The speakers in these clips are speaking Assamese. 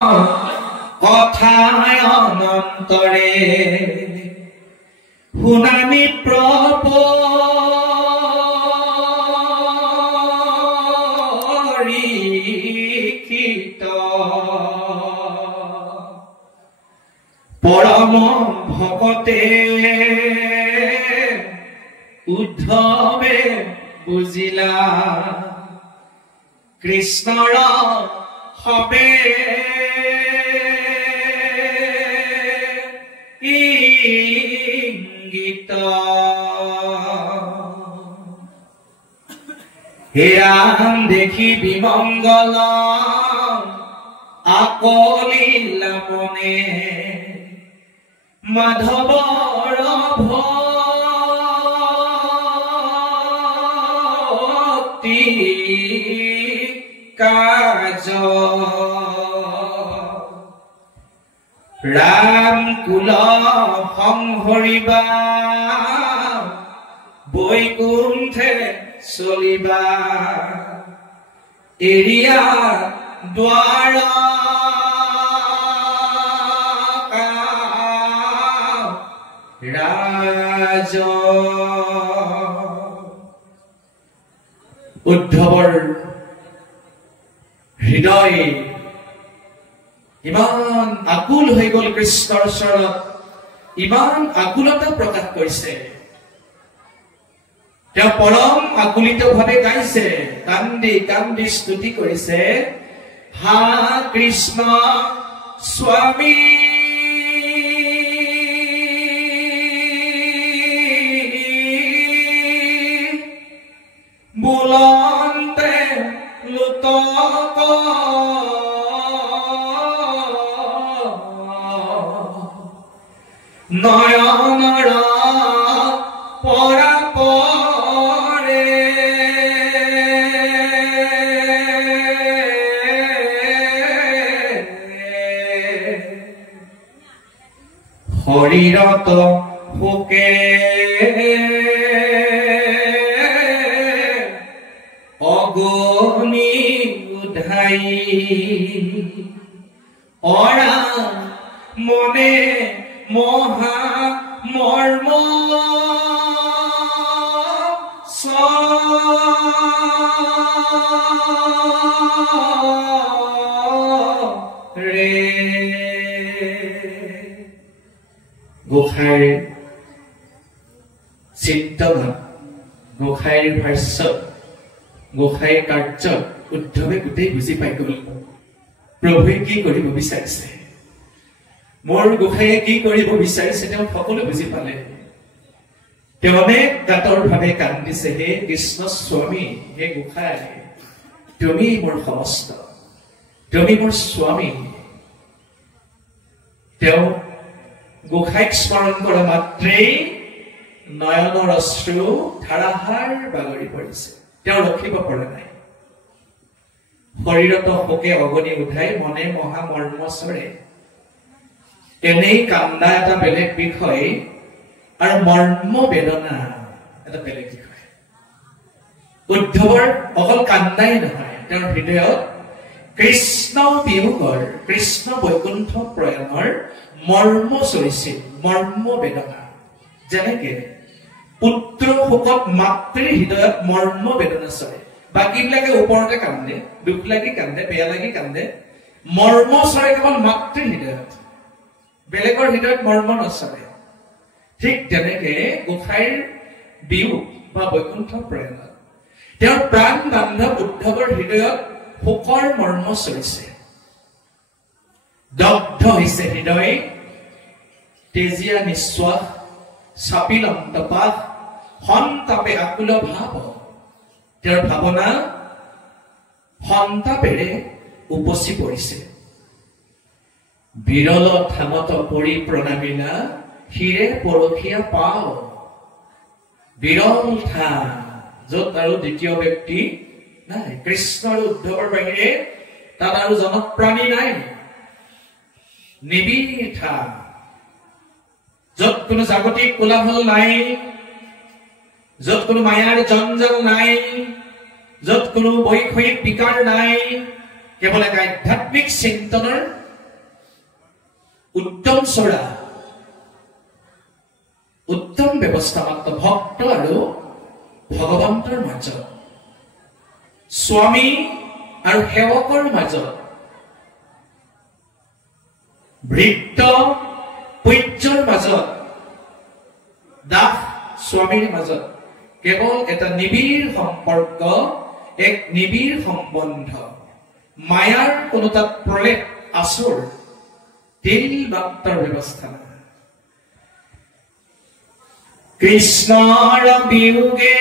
কথায় অনন্তৰে শুনানি পৰীক্ষিত পৰম ভকতে উদ্ধৱে বুজিলা কৃষ্ণৰ হবে ইংগিত হে ৰাম দেখি বিমংগল আকলিলা মনে মাধৱৰ ভক্তি কাজ ৰাম কুল সংহৰিবা বৈকুণ্ঠে চলিবা এৰিয়া দ্বাৰ ৰাজ উদ্ধৱৰ হৃদয় ইমান আকুল হৈ গল কৃষ্ণৰ ওচৰত ইমান আকুলতা প্ৰকাশ কৰিছে তেওঁ পৰম আকুলিতভাৱে গাইছে কান্দি কান্দি স্তুতি কৰিছে হা কৃষ্ণ স্বামী বুলন্তে লুতক নয়নৰ পৰা পৰে শৰীৰত শোকে অগনি উধাই অৰা মনে মহা মৰ্ম ৰে গোসাঁইৰ চিন্তনত গোসাঁইৰ ভাষ্যত গোসাঁইৰ কাৰ্যত উদ্ধৱে গোটেই বুজি পাই গল প্ৰভুৱে কি কৰিব বিচাৰিছে মোৰ গোসাঁইয়ে কি কৰিব বিচাৰিছে তেওঁ সকলো বুজি পালে তেওঁ অনেক কাতৰ ভাৱে কান্দিছে হে কৃষ্ণ স্বামী হে গোসাঁই তুমি মোৰ সমস্ত তুমি মোৰ স্বামী তেওঁ গোসাঁইক স্মৰণ কৰা মাত্ৰেই নয়নৰ অশ্ৰু ধাৰাসাৰ বাগৰি পৰিছে তেওঁ ৰখিব পৰা নাই শৰীৰত শোকে অগনি উঠাই মনে মহা মৰ্ম চৰে এনেই কান্দা এটা বেলেগ বিষয় আৰু মৰ্ম বেদনা এটা বেলেগ বিষয় উদ্ধৱৰ অকল কান্দাই নহয় তেওঁৰ হৃদয়ত কৃষ্ণ বিয়োগৰ কৃষ্ণ বৈকুণ্ঠ প্ৰয়াণৰ মৰ্ম চৰিছিল মৰ্ম বেদনা যেনেকে পুত্ৰ শোকত মাতৃৰ হৃদয়ত মৰ্ম বেদনা চৰে বাকীবিলাকে ওপৰতে কান্দে দুখ লাগি কান্দে বেয়া লাগি কান্দে মৰ্ম চৰে কেৱল মাতৃৰ হৃদয়ত বেলেগৰ হৃদয়ত মৰ্ম নচৰে ঠিক তেনেকে গোসাঁইৰ বিয়োগ বা বৈকুণ্ঠ প্ৰয়াণত তেওঁৰ প্ৰাণ বান্ধৱ উদ্ধৱৰ হৃদয়ত শোকৰ মৰ্ম চৰিছে দগ্ধ হৈছে হৃদয় তেজীয়া নিশ্বাস চাপিল অন্তপাস সন্তাপে আকুল ভাৱ তেওঁৰ ভাৱনা সন্তাপেৰে উপচি পৰিছে বিৰল থামত পৰি প্ৰণামিলা শিৰে পৰখীয়া পাও বিৰল থা য'ত আৰু দ্বিতীয় ব্যক্তি নাই কৃষ্ণ আৰু উদ্ধৱৰ বাহিৰে তাত আৰু জনপ্ৰাণী নাই নিবিথা য'ত কোনো জাগতিক কোলাহল নাই য'ত কোনো মায়াৰ জঞ্জাল নাই য'ত কোনো বৈষয়িক বিকাৰ নাই কেৱল এক আধ্যাত্মিক চিন্তনৰ উত্তম চৰা উত্তম ব্যৱস্থা মাত্ৰ ভক্ত আৰু ভগৱন্তৰ মাজত স্বামী আৰু সেৱকৰ মাজত ভৃত্য পূজ্যৰ মাজত দাস স্বামীৰ মাজত কেৱল এটা নিবিড় সম্পৰ্ক এক নিবিড় সম্বন্ধ মায়াৰ কোনো তাত প্ৰলেপ আচুৰ তিল মাত্ৰৰ ব্যৱস্থা নাই কৃষ্ণৰ বিয়োগে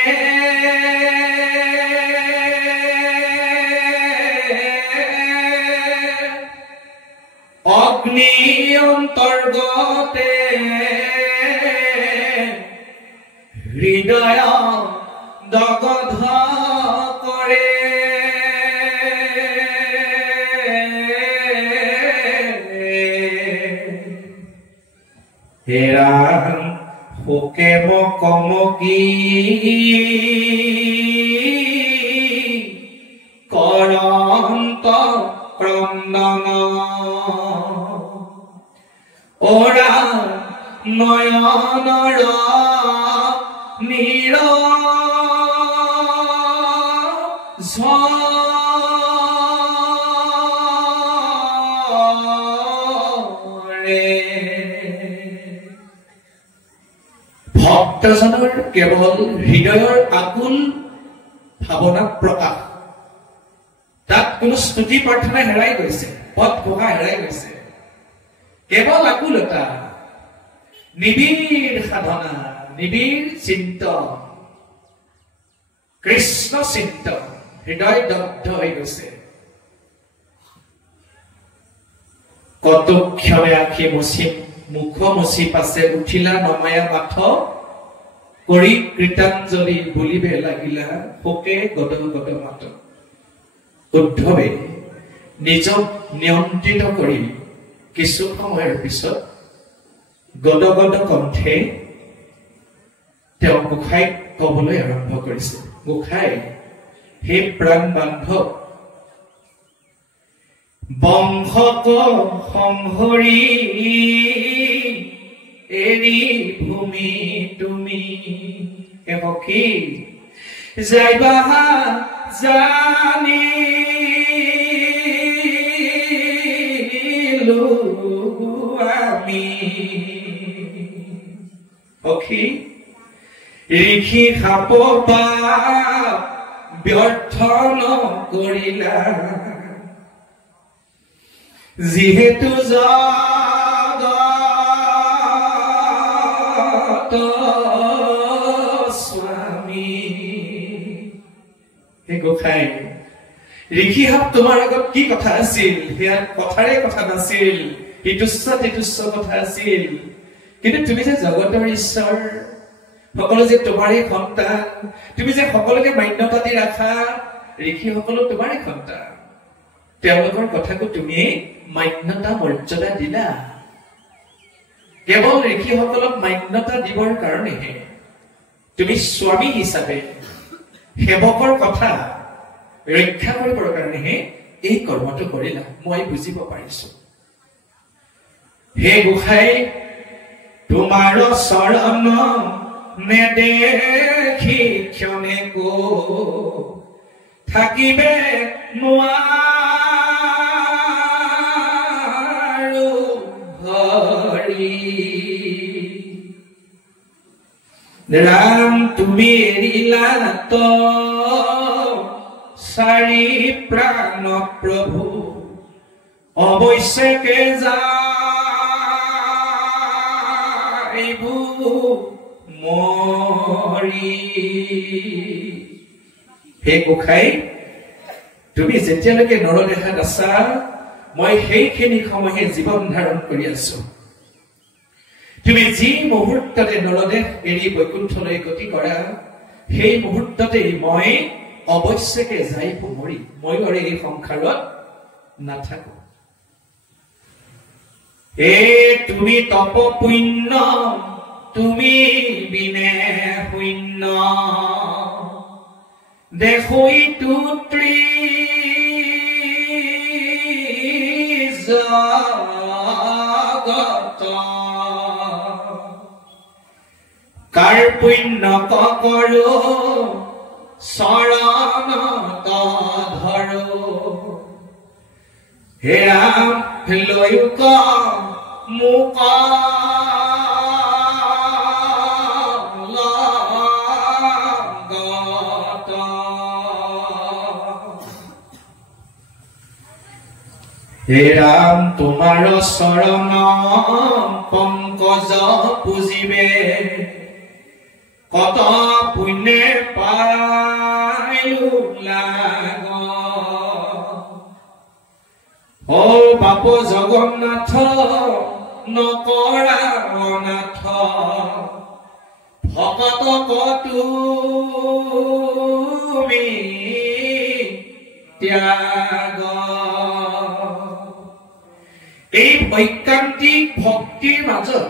অগ্নি অন্তৰ্গতে হৃদয় দগ্ধ কৰে হেৰা শোকে মকমকি কৰন্ত ক্ৰন্দন ওৰা নয়নৰ নীৰ ঝৰে ভক্তজনৰ কেৱল হৃদয়ৰ আকুল ভাৱনা প্ৰকাশ তাত কোনো স্তুতি প্ৰাৰ্থনা হেৰাই গৈছে পদ ঘোষা হেৰাই গৈছে কেৱল আকুলতা নিবিড় সাধনা নিবিড় চিন্তন কৃষ্ণ চিন্তন হৃদয় দগ্ধ হৈ গৈছে কত ক্ষণে আখি মুচি মুখ মুচি পাছে উঠিলা নমায়া মাথ কৰি কৃতাঞ্জলি বুলিবে লাগিলা শোকে গদ গদ মাত উদ্ধৱে নিজক নিয়ন্ত্ৰিত কৰি কিছু সময়ৰ পিছত গদ গদ কণ্ঠে তেওঁ গোসাঁইক কবলৈ আৰম্ভ কৰিছে গোসাঁই হে প্ৰাণ বান্ধৱ বংশক সংহৰি এৰি ভূমি তুমি হে সখী যাইবা জানি আমি সখী ঋষি খাপ ব্যৰ্থ নকৰিলা যিহেতু জগত স্বামী হে গোসাঁই ঋষি হাপ তোমাৰ আগত কি কথা আছিল সেয়া কথাৰে কথা নাছিল হিতুচ্ছ তিতুচ্ছ কথা আছিল কিন্তু তুমি যে জগতৰ ঈশ্বৰ সকলো যে তোমাৰে সন্তান তুমি যে সকলোকে মান্যতা দি ৰাখা ঋষি সকলো তোমাৰে সন্তান তেওঁলোকৰ কথাকো তুমি মান্যতা মৰ্যাদা দিলা কেৱল ঋষি সকলক মান্যতা দিবৰ কাৰণেহে তুমি স্বামী হিচাপে সেৱকৰ কথা ৰক্ষা কৰিবৰ কাৰণেহে এই কৰ্মটো কৰিলা মই বুজিব পাৰিছো হে গোসাঁই তোমাৰ চৰণ নেদেখি ক্ষণে গো থাকিবে নোৱাৰো হৰি ৰাম তুমি এৰিলা তো চাৰি প্ৰাণ প্ৰভু অৱশ্যকে যাইবু মৰি হে গোসাঁই তুমি যেতিয়ালৈকে নৰদেহাত আছা মই সেইখিনি সময়হে জীৱন ধাৰণ কৰি আছো তুমি যি মুহূৰ্ততে নৰদেহ এৰি বৈকুণ্ঠলৈ গতি কৰা সেই মুহূৰ্ততে মই অৱশ্যকে যাইবু মৰি মই আৰু এই সংসাৰত নাথাকো এ তুমি তপ পুণ্য তুমি বিনে শূন্য দেখোই তুত্ৰি জগত কাৰ পুণ্য কৰো শৰণত ধৰো হে ৰাম লৈক মোক হে ৰাম তোমাৰ চৰণ পংকজ পুজিবে কত পুণ্যে পাইলো লাগ ও বাপ জগন্নাথ নকৰা অনাথ ভকত তুমি ত্যাগ এই ঐকান্তিক ভক্তিৰ মাজত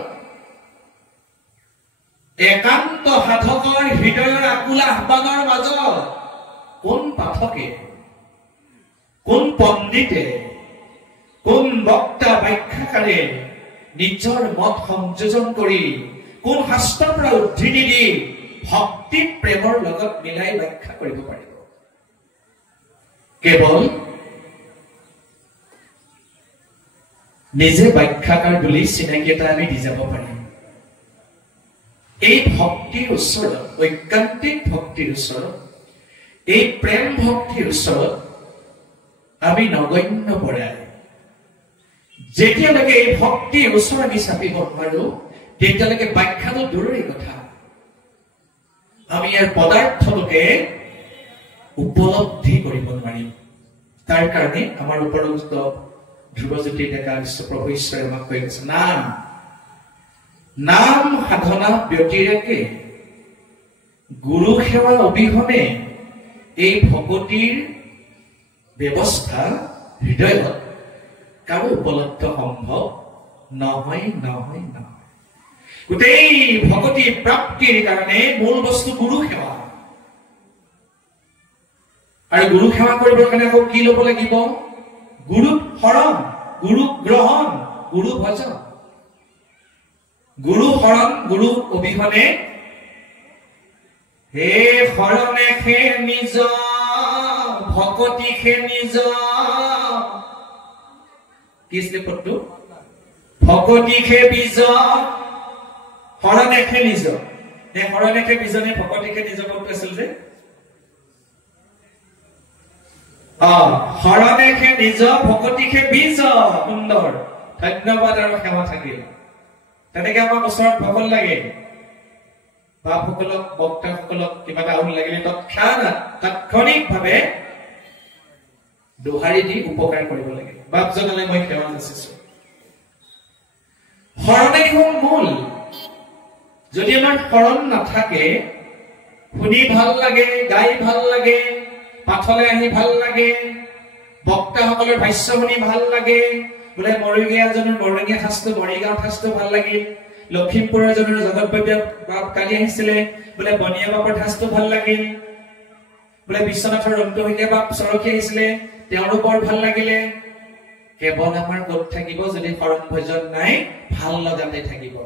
একান্ত সাধকৰ হৃদয়ৰ আকুল আহ্বানৰ মাজত কোন পাঠকে কোন পণ্ডিতে কোন বক্তা ব্যাখ্যাকাৰে নিজৰ মত সংযোজন কৰি কোন শাস্ত্ৰৰ পৰা উদ্ধৃতি দি ভক্তি প্ৰেমৰ লগত মিলাই ব্যাখ্যা কৰিব পাৰিব কেৱল নিজে ব্যাখ্যাকাৰ বুলি চিনাকি এটা আমি দি যাব পাৰিম এই ভক্তিৰ ওচৰত ঐকান্তিক ভক্তিৰ ওচৰত এই প্ৰেম ভক্তিৰ ওচৰত আমি নগণ্য পৰাই যেতিয়ালৈকে এই ভক্তিৰ ওচৰত আমি চাপিব নোৱাৰো তেতিয়ালৈকে ব্যাখ্যাটো দূৰৰে কথা আমি ইয়াৰ পদাৰ্থটোকে উপলব্ধি কৰিব নোৱাৰিম তাৰ কাৰণে আমাৰ উপৰোক্ত ধ্ৰুৱজ্যোতি ডেকা বিশ্বপ্ৰভু ঈশ্বৰে আমাক কৈ গৈছে নাম সাধনা ব্যতিৰেকে গুৰু সেৱা অবিহনে এই ভকতিৰ ব্যৱস্থা হৃদয়ত কাৰো উপলব্ধ সম্ভৱ নহয় নহয় নহয় গোটেই ভকতি প্ৰাপ্তিৰ কাৰণে মূল বস্তু গুৰু সেৱা আৰু গুৰু সেৱা কৰিবৰ কাৰণে আকৌ কি ল'ব লাগিব গুৰু শৰণ গুৰু গ্ৰহণ গুৰু ভজন গুৰু শৰণ গুৰু অবিহনে হে শৰণে খে নিজ ভকতি খে নিজ কি শ্লোকটো ভকতি খে বীজ শৰণে খে নিজ নে শৰণে খে বীজনে ভকতি খে নিজ পদটো আছিল যে শৰণে খে নিজ ভকতি খে বীজ সুন্দৰ ধন্যবাদ আৰু সেৱা থাকিল তেনেকে আমাৰ ওচৰত ভকত লাগে বাপসকলক বক্তাসকলক কিবা এটা আউল লাগিলে তাৎক্ষণিকভাৱে দোহাৰি দি উপকাৰ কৰিব লাগে বাপজনলৈ মই সেৱা যাচিছো শৰণে হ'ল মূল যদি আমাৰ শৰণ নাথাকে শুনি ভাল লাগে গাই ভাল লাগে পাঠলে আহি ভাল লাগে বক্তাসকলৰ ভাষ্য শুনি ভাল লাগে বোলে মৰিগাঁওজনৰ মৰঙীয়া শাস্ত্ৰ মৰিগাঁও শাস্ত্ৰ ভাল লাগিল লখিমপুৰৰ জনৰ জগতবৈদ্য বাপ কালি আহিছিলে বোলে বনিয়া বাপৰ শাস্ত্ৰ ভাল লাগিল বোলে বিশ্বনাথৰ ৰন্তহীয়া বাপ চৰখী আহিছিলে তেওঁৰো বৰ ভাল লাগিলে কেৱল আমাৰ ক'ত থাকিব যদি শৰণ ভজন নাই ভাল লগাতে থাকিব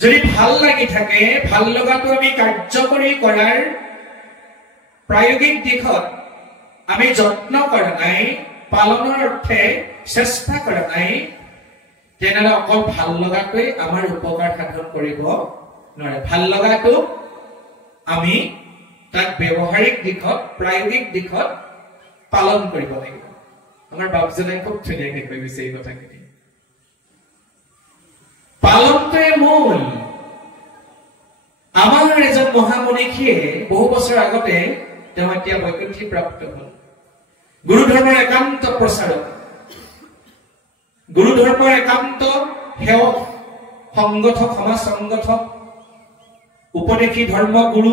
যদি ভাল লাগি থাকে ভাল লগাটো আমি কাৰ্যকৰী কৰাৰ প্ৰায়োগিক দিশত আমি যত্ন কৰা নাই পালনৰ অৰ্থে চেষ্টা কৰা নাই তেনেহলে অকল ভাল লগাটোৱে আমাৰ উপকাৰ সাধন কৰিব নোৱাৰে ভাল লগাটো আমি তাক ব্যৱহাৰিক দিশত প্ৰায়োগিক দিশত পালন কৰিব লাগিব আমাৰ বাপজনে খুব ধুনীয়াকৈ কৈ গৈছে এই কথাখিনি পালনটোৱে মূল আমাৰ এজন মহামনীষীয়ে বহু বছৰ আগতে তেওঁ এতিয়া বৈকুণ্ঠী প্ৰাপ্ত হল গুৰু ধৰ্মৰ একান্ত প্ৰচাৰক গুৰু ধৰ্মৰ একান্ত সেৱক সংগঠক সমাজ সংগঠক উপদেশী ধৰ্ম গুৰু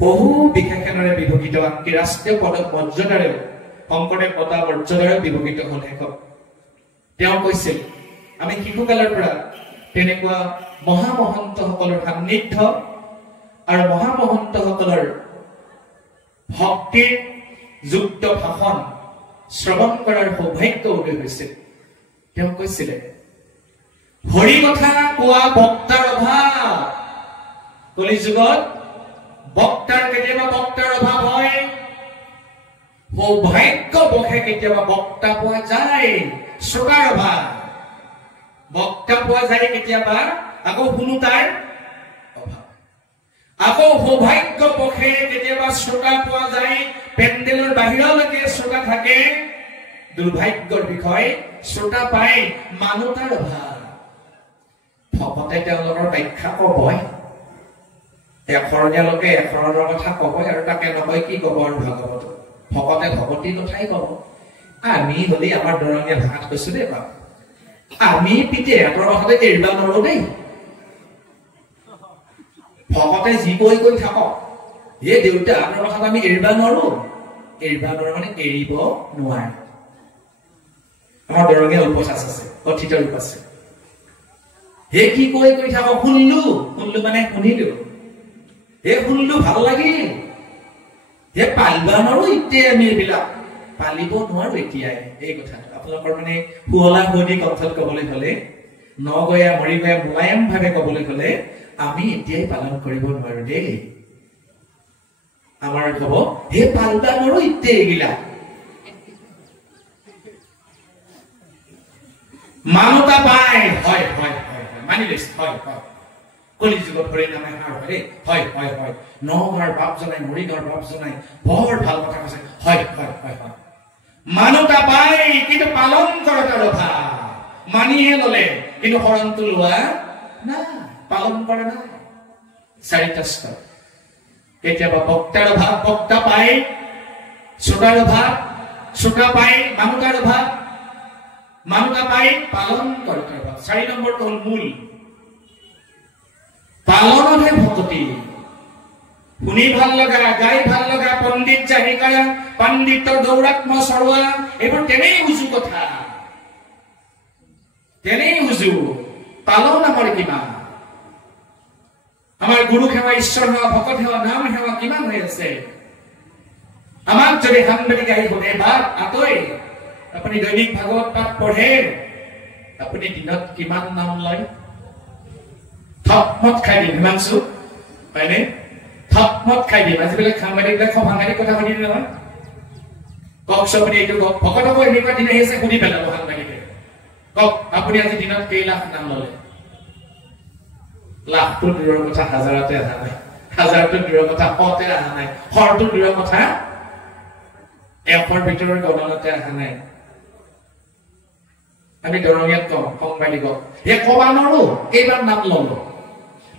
বহু বিশেষণেৰে বিভূষিত আনকি ৰাষ্ট্ৰীয় পদক মৰ্যাদাৰে শংকৰদেৱ বঁটা মৰ্যাদাৰে বিভূষিত হল শেষত তেওঁ কৈছিল আমি শিশুকালৰ পৰা তেনেকুৱা মহামহন্তসকলৰ সান্নিধ্য আৰু মহামহন্তসকলৰ ভক্তিৰ যুক্ত ভাষণ শ্ৰৱণ কৰাৰ সৌভাগ্য উদয় হৈছিল তেওঁ কৈছিলে হৰি কথা কোৱা বক্তাৰ অভাৱ কলি যুগত বক্তাৰ কেতিয়াবা বক্তাৰ অভাৱ হয় সৌভাগ্য বখে কেতিয়াবা বক্তা পোৱা যায় শ্ৰোতাৰ অভাৱ বক্তা পোৱা যায় কেতিয়াবা আকৌ শুনোতাৰ অভাৱ আকৌ সৌভাগ্য বখে কেতিয়াবা শ্ৰোতা পোৱা যায় পেণ্ডেলৰ বাহিৰলৈকে শ্ৰোতা থাকে দুৰ্ভাগ্যৰ বিষয় শ্ৰোতা পাই মানুহতাৰ অভাৱ ভকতে তেওঁলোকৰ ব্যাখ্যা কবই এশৰণীয়ালৈকে এশৰণৰ কথা কবই আৰু তাকে নকয় কি কব আৰু ভাগৱত ভকতে ভগৱতীৰ কথাই কব আমি হলি আমাৰ দৰঙীয়া ভাষাত কৈছো দেই বাপ আমি পিতেহঁতৰ কথাতে এৰিব নোৱাৰো দেই ভকতে যি কৈ থাকক এই দেউতা আপোনাৰ কথাত আমি এৰিব নোৱাৰো মানে এৰিব নোৱাৰে আমাৰ দৰঙীয়া উপচাস আছে কথিত ৰূপ আছে হে কি কৈ থাকক শুনলো মানে শুনিলো হে শুনলো ভাল লাগিল হে পালিব নোৱাৰো এতিয়া আমি এইবিলাক পালিব নোৱাৰো এতিয়াই এই কথাটো আপোনালোকৰ মানে শুৱলা শুৱনি কণ্ঠত কবলৈ হলে নগয়া মৰি গয়া মোলায়ম ভাৱে কবলৈ হলে আমি এতিয়াই পালন কৰিব নোৱাৰো দেই আমাৰ কব হে পালিব নোৱাৰো এতিয়া এইগিলা মানতা পায় হয় মানি লৈছে হয় কলি যুগত হৰি নামে সাৰ হয় নগাঁৱৰ বাপ জনাই মৰিগাঁৱৰ বাপ জনাই বৰ ভাল কথা কৈছে হয় মানতা পায় কিন্তু পালন কৰাৰ অভাৱ মানিহে ললে কিন্তু শৰণটো লোৱা না পালন কৰা নাই চাৰিটা স্তৰ কেতিয়াবা বক্তাৰ অভাৱ বক্তা পায় শ্ৰোতাৰ অভাৱ শ্ৰোতা পায় মানতাৰ অভাৱ মানতা পায় পালন কৰাৰ অভাৱ 4 নম্বৰটো হল মূল পালনতহে ভকতি শুনি ভাল লগা গাই ভাল লগা পণ্ডিত জাহিকা পণ্ডিতৰ দৌৰাত্ম চৰোৱা এইবোৰ তেনেই উজু কথা তেনেই উজু পালন আমাৰ কিমান আমাৰ গুৰু সেৱা ঈশ্বৰ সেৱা ভকত সেৱা নাম সেৱা কিমান হৈ আছে আমাক যদি সাংবাদিক আহি শুনে বাপ আতৈ আপুনি দৈনিক ভাগৱত পাঠ পঢ়ে আপুনি দিনত কিমান নাম লয় থপমত খাই দিম হিমাংশু হয়নে থপমত খাই দিম আজিবিলাক সাংবাদিকবিলাক খুব সাংঘাতিক কথা শুনি নহয় কওকচোন আপুনি এইটো কওক ভকতকো এনেকুৱা দিন আহিছে শুনি পেলাব সাংবাদিকে কওক আপুনি আজি দিনত কেই লাখ নাম ললে লাখটো দূৰৰ কথা হাজাৰতে অহা নাই হাজাৰটো দূৰৰ কথা শতে অহা নাই শৰটো দূৰৰ কথা এশৰ ভিতৰৰ গণনাতে অহা নাই আমি দৰঙীয়াত কওঁ সাংবাদিকক কবা নোৱাৰো কেইবাৰ নাম ললো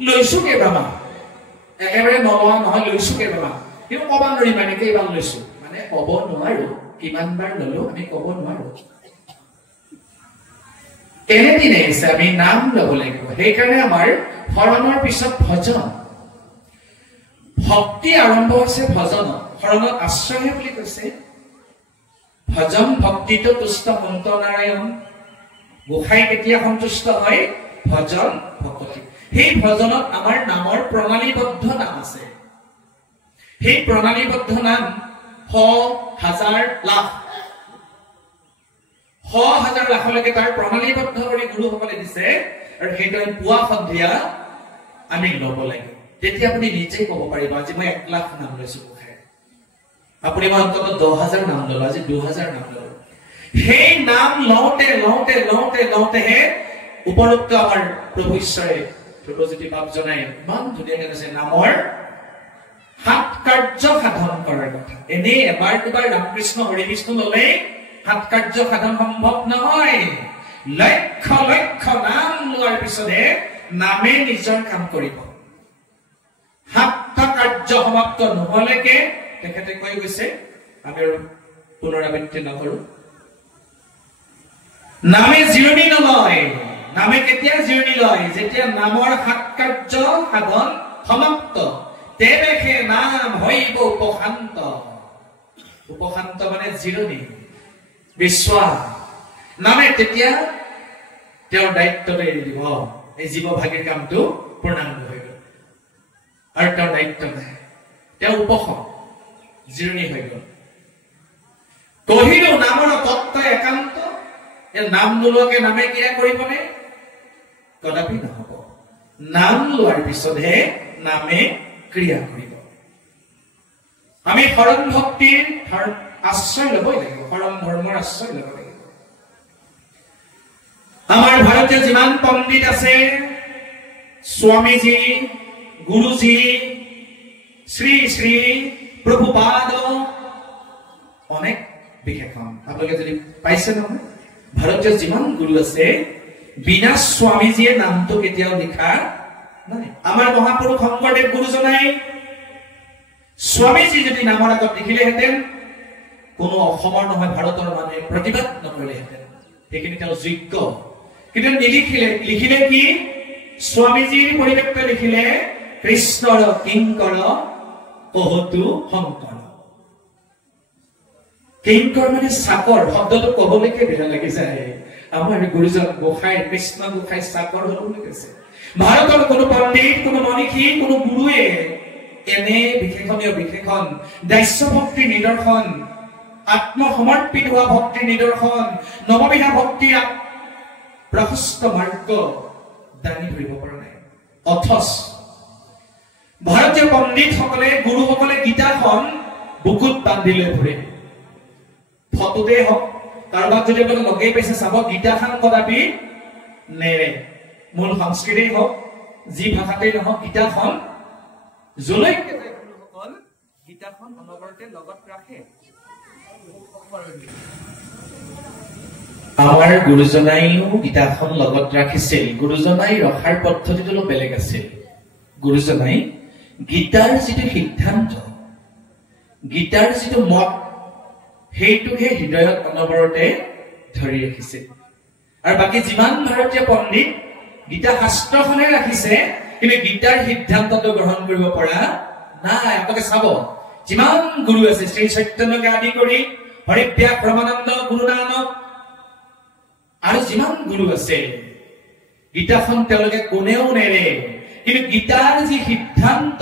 লৈছো কেইবাৰমান একেবাৰে নলোৱা নহয় লৈছো কেইবাৰমান কিন্তু কবা নোৱাৰি মানে কেইবাৰ লৈছো মানে কব নোৱাৰো কিমান বাৰ ললো আমি কব নোৱাৰো এনেদিনে আমি নাম লব লাগিব সেইকাৰণে আমাৰ শৰণৰ পিছত ভজন ভক্তি আৰম্ভ হৈছে ভজন শৰণত আশ্ৰয় বুলি কৈছে ভজন ভক্তিটো তুষ্ট মন্ত নাৰায়ণ গোসাই কেতিয়া সন্তুষ্ট হয় ভজন ভক্তি সেই ভজনত আমাৰ নামৰ প্ৰণালীবদ্ধ নাম আছে সেই প্ৰণালীবদ্ধ নাম হাজাৰ লাখ লাখলৈকে তাৰ প্ৰণালীবদ্ধ কৰি গুৰুসকলে দিছে আৰু সেইটো আমি পুৱা সন্ধিয়া আমি ল'ব লাগে তেতিয়া আপুনি নিজে ক'ব পাৰিব আজি মই 1 লাখ নাম লৈছো গোসাই আপুনি মই অন্তত 10,000 নাম ললো আজি 2,000 নাম ললো সেই নাম লওঁতেহে উপৰোক্ত আমাৰ প্ৰভু ঈশ্বৰে ধ্ৰুৱজ্যোতি বাপ জনাই ইমান ধুনীয়াকে কৈছে নামৰ 7 কাৰ্য সাধন কৰাৰ কথা এনেই এবাৰ দুবাৰ ৰামকৃষ্ণ হৰি বিষ্ণু ললে 7 কাৰ্য সাধন সম্ভৱ নহয় লক্ষ নাম লোৱাৰ পিছতে নামে নিজৰ কাম কৰিব 7টা কাৰ্য সমাপ্ত নহলেকে তেখেতে কৈ গৈছে আমি পুনৰাবৃত্তি নকৰো নামে জিৰণি নলয় নামে কেতিয়া জিৰণি লয় যেতিয়া নামৰ 7 কাৰ্য সাধন সমাপ্ত তেবেখে নাম হইব উপশান্ত মানে জিৰণি বিশ্বাস নামে তেতিয়া তেওঁৰ দায়িত্বটো এৰি দিব এই জীৱভাগীৰ কামটো পূৰ্ণাংগ হৈ গল আৰু তেওঁৰ দায়িত্ব নাই তেওঁ উপশম জিৰণি হৈ গল কহিলো নামৰ তত্ত্ব নাম নোলোৱাকে নামে ক্ৰিয়া কৰিবনে? কদাপি নহব। নাম লোৱাৰ পিছতহে নামে ক্ৰিয়া কৰিব। আমি শৰণ ভক্তিৰ আশ্ৰয় ল'বই লাগিব, শৰণ ধৰ্মৰ আশ্ৰয় ল'ব লাগিব। আমাৰ ভাৰতীয় যিমান পণ্ডিত আছে, স্বামীজী, গুৰুজী, শ্ৰী শ্ৰী প্ৰভুপাদ, অনেক বিশেষণ আপোনালোকে যদি পাইছে নহয়, ভাৰতীয় যিমান গুৰু আছে বিনা স্বামীজীয়ে নামটো কেতিয়াও লিখা নাই। আমাৰ মহাপুৰুষ শংকৰদেৱ গুৰুজনাই স্বামীজী যদি নামৰ আগত লিখিলেহেঁতেন, কোনো অসমৰ নহয় ভাৰতৰ মানুহে প্ৰতিবাদ নকৰিলেহেঁতেন, সেইখিনি তেওঁ যোগ্য। কিন্তু নিলিখিলে, লিখিলে কি? স্বামীজীৰ পৰিৱৰ্তে লিখিলে কৃষ্ণৰ কিংকৰ কহতু শংকৰ। কিংকৰ মানে চাকৰ, শব্দটো কবলৈকে বেয়া লাগি যায়। আমাৰ গুৰুজন গোসাঁই, কৃষ্ণ গোসাঁই চাকৰ হবলৈ কৈছে। ভাৰতৰ কোনো পণ্ডিত, কোনো মনীষী, কোনো গুৰুৱে এনে বিশেষণীয় বিশেষণ, দাস্য ভক্তিৰ নিদৰ্শন, আত্মসমৰ্পিত হোৱা ভক্তিৰ নিদৰ্শন, নৱবিধা ভক্তিৰ প্ৰশস্ত মাৰ্গ দাঙি ধৰিব পৰা নাই। অথচ ভাৰতীয় পণ্ডিতসকলে, গুৰুসকলে গীতাখন বুকুত বান্ধি লৈ ফুৰে। ফটোতে হওক, কাৰোবাক যদি আপুনি লগেই পাইছে চাব, গীতাখন কদাপি নেৰে। মূল সংস্কৃতেই হওক, যি ভাষাতেই নহওক, গীতাখন যলৈকে যায় গুৰুসকল গীতাখন অনবৰতে লগত ৰাখে। আমাৰ গুৰুজনাইও গীতাখন লগত ৰাখিছিল। গুৰুজনাই ৰখাৰ পদ্ধতিটো অলপ বেলেগ আছিল। গুৰুজনাই গীতাৰ যিটো সিদ্ধান্ত, গীতাৰ যিটো মত, সেইটোহে হৃদয়ত অনবৰতে ধৰি ৰাখিছিল। আৰু বাকী যিমান ভাৰতীয় পণ্ডিত গীতা শাস্ত্ৰখনে ৰাখিছে, কিন্তু গীতাৰ সিদ্ধান্তটো গ্ৰহণ কৰিব পৰা নাই। আপোনালোকে চাব, যিমান গুৰু আছে, শ্ৰী চৈতন্যকে আদি কৰি হৰিব্যাস, ব্ৰহ্মানন্দ, গুৰু নানক আৰু যিমান গুৰু আছে, গীতাখন তেওঁলোকে কোনেও নেৰে। কিন্তু গীতাৰ যি সিদ্ধান্ত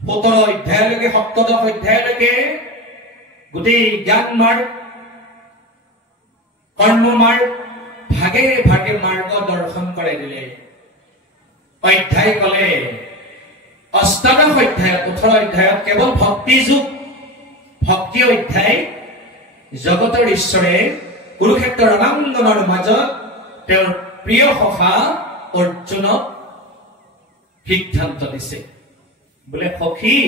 17 অধ্যায়লৈকে, 17 অধ্যায়লৈকে গোটেই জ্ঞান মাৰ্গ, কৰ্ম মাৰ্গ, ভাগে ভাগে মাৰ্গ দৰ্শন কৰাই দিলে। অধ্যায় কলে, অষ্টাদশ অধ্যায়ত, 18 অধ্যায়ত কেৱল ভক্তি যুগ, ভক্তি অধ্যায় জগতৰ ঈশ্বৰে কুৰুক্ষেত্ৰ ৰণাংগনৰ মাজত তেওঁৰ প্ৰিয় সখা অৰ্জুনক সিদ্ধান্ত দিছে, বোলে সখী,